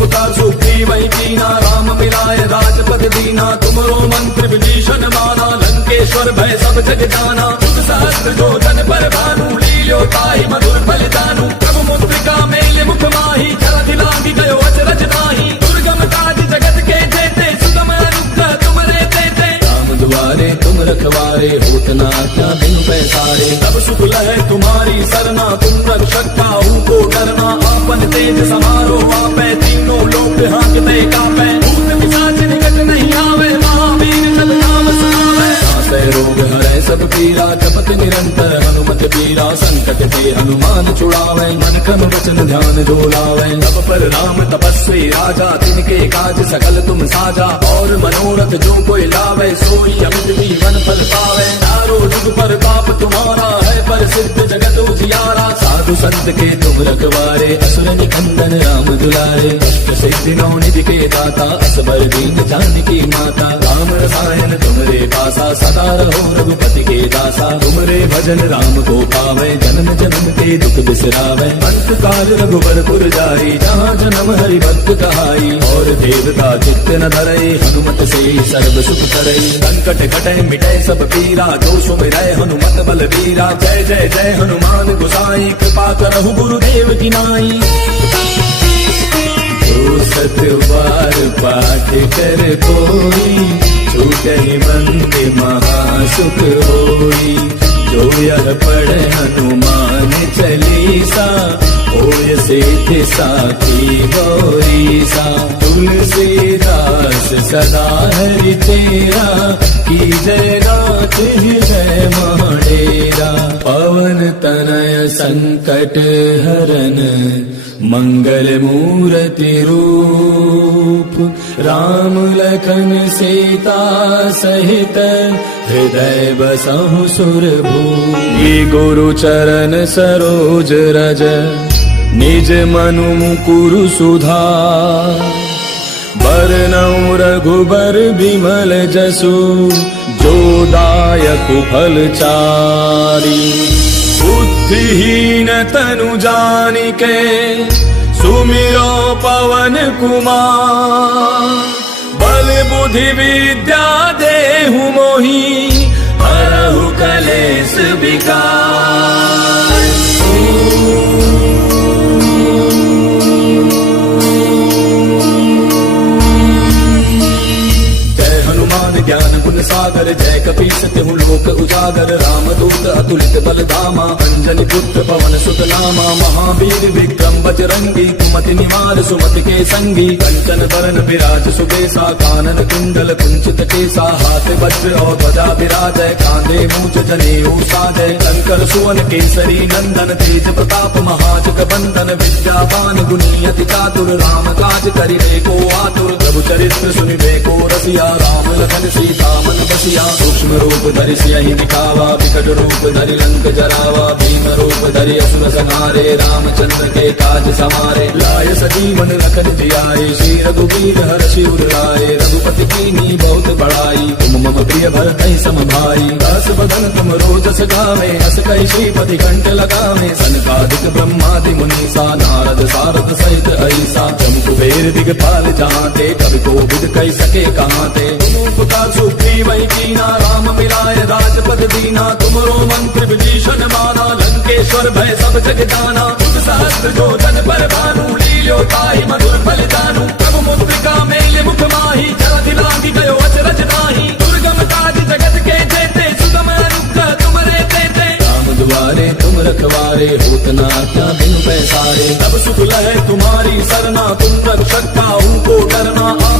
पुकार सुग्री वही कीना राम मिलाए राजपद दीना तुमरो मंत्र विभीषण माना लंकेश्वर भय सब जग जाना तुम सहस्त्र जो जन पर भानु लील्यो ताहि मधुर फल दानु प्रभु मुद्रिका मेले मुख माही जरधि लांगी गयो अचरज ताहि दुर्गम काज जगत के जेते सुगम अनुग्रह तुमरे तेते राम दुआरे तुम रखवारे होत न आज्ञा बिनु पैसारे तब सुख लहै तुम्हारी सरना तुम रक्षक काहू को डरना आपन तेज समारो आपै तीनों लोक हांकते कापै भूत पिशाच निकट नहीं आवे महावीर जब नाम सुनावे नासै रोग हरै सब पीरा जपत निरंतर हनुमत पीरा संकट ते हनुमान छुड़ावे मन क्रम वचन ध्यान जो लावे तब पर राम तपस्वी राजा तिनके काज सकल तुम साजा और मनोरथ जो कोई लावे सोई अमित जीवन फल पावे चारों जुग पर बाप तुम्हारा है पर सिद्ध जगत उजियारा साधु संत के तुम रखवारे असुर निकंदन राम दुलारे अष्ट सिद्धि नौ निधि के दाता असबर दीन जानकी माता राम रसायन तुमरे पासा सदा रहो रघुपति के दासा तुमरे भजन राम को पावे जन्म जन्म के दुख बिसरावे अंत काल रघुबर पुर जाई जहाँ जन्म हरि भक्त कहाई और देवता चित्त न धरई हनुमत से सर्व सुख करई संकट कटै मिटै सब पीरा जो सुमिरै हनुमत बल वीरा जय जय जय हनुमान गोसाई कृपा करहु गुरुदेव की नाई जो सत बार पाठ कर कोई छूटहि बंदे महासुख होई जो यह पढ़ हनुमान चालीसा होय सिद्धि साखी गौरीसा तुलसीदास सदा हरि तेरा की जय नाथ हृदय माडेरा पवन तनय संकट हरन मंगल मूर्ति रूप राम लखन सीता सहित हृदय बसहु सुरभूमि गुरु चरण सरोज रज निज मनु मुकुरु सुधार बरनउँ रघुबर बिमल जसु जो दायक फल चारि बुद्धिहीन तनु जानिके सुमिरो पवन कुमार बल बुद्धि विद्या देहु मोहि हरहु कलेश विकार ज्ञान गुण सागर जय कपीस तिहु लोक उजागर रामदूत अतुलित बल धामा अंजनी पुत्र पवन सुत नामा महावीर विक्रम बजरंगी कुमति निवार सुमति के संगी कंचन बरन विराज सुबेसा कानन कुंडल कुंचित केसा हाथ वज्र और ध्वजा विराजय कांधे मूज जनेऊ साजय शंकर सुवन केसरी नंदन तेज प्रताप महाजग बंदन विद्यावान गुणी अति चातुर राम काज करिबे को आतुर प्रभु चरित्र सुनिबे को रसिया राम लखन सीता मन बसिया सूक्ष्म रूप धरि सियहि दिखावा विकट रूप धरि लंक जरावा भीम रूप धरि असुर संहारे रामचंद्र के काज समारे लाय सजीवन लखन जियाए श्री रघुवीर हर्षि उर लाए रघुपति कीन्ही बहुत बड़ाई तुम मम प्रिय भरतहि सम भाई दास बदन तुम रोजस गावे हस कहि श्रीपति कंठ लगावे सनकादिक ब्रह्मादि मुनीसा नारद सारद सहित ऐसा जम कुबेर दिगपाल जहांते कवि कोविद कहि सके कहांते पुकार सुग्री वही कीना राम मिलाए राजपद दीना तुमरो मंत्र विभीषण माना लंकेश्वर भय सब जग जाना तुम सहस्त्र जो जन पर भानु लील्यो ताहि मधुर फल दानु प्रभु मुद्रिका में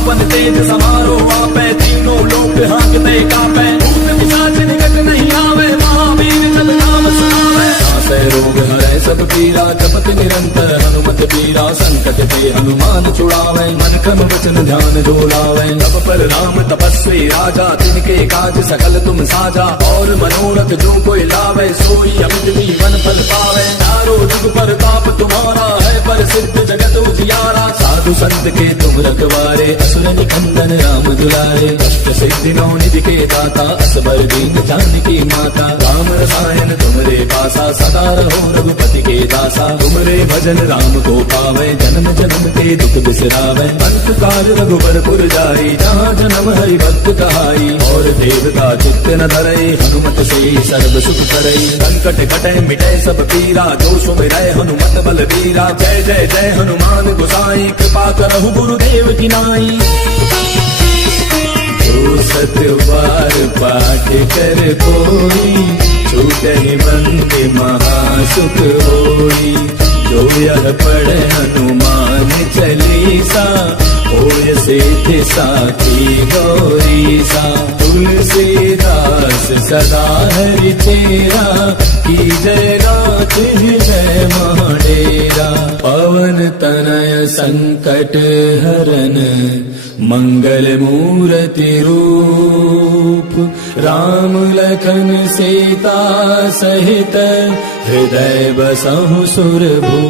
आपन तेज समारो आपे तीनों लोक हांकते कापे भूत पिशाच निकट नहीं आवे महावीर जब नाम सुनावे नासै रोग हरै सब पीरा जपत निरंतर हनुमत पीरा संकट ते हनुमान छुड़ावे मन क्रम वचन ध्यान जो लावे तब पर राम तपस्वी राजा तिनके काज सकल तुम साजा और मनोरथ जो कोई लावे सोई अमित जीवन फल पावे चारों जुग पर ताप तुम्हारा है पर सिद्ध जगत उजियारा साधु संत के तुम रखवारे असुर निकंदन राम दुलारे अष्ट सिद्धि नौ निधि के दाता असबर दीन जानकी माता राम रसायन तुमरे पासा सदा रहो रघुपति के दासा तुमरे भजन राम को पावे जन्म जन्म के दुख बिसरावे अंत काल रघुबर जाई जहाँ जन्म हरि भक्त कहाई और देवता चित्त न धरई हनुमत से सर्व सुख करई संकट कटे मिटे सब पीरा जो सुमिरै हनुमत बल वीरा जय जय जय हनुमान गोसाई कृपा करहु गुरुदेव की नाई जो सत बार पाठ कर कोई छूटहि बंद महासुख होई जो यह पढ़े हनुमान चालीसा होय सिद्धि साखी गौरीसा तुलसीदास सदा हरि तेरा की जय नाथ जय महाडेरा पवन तनय संकट हरन मंगल मूर्ति रूप राम लखन सीता सहित हृदय बसहु सुरभूप।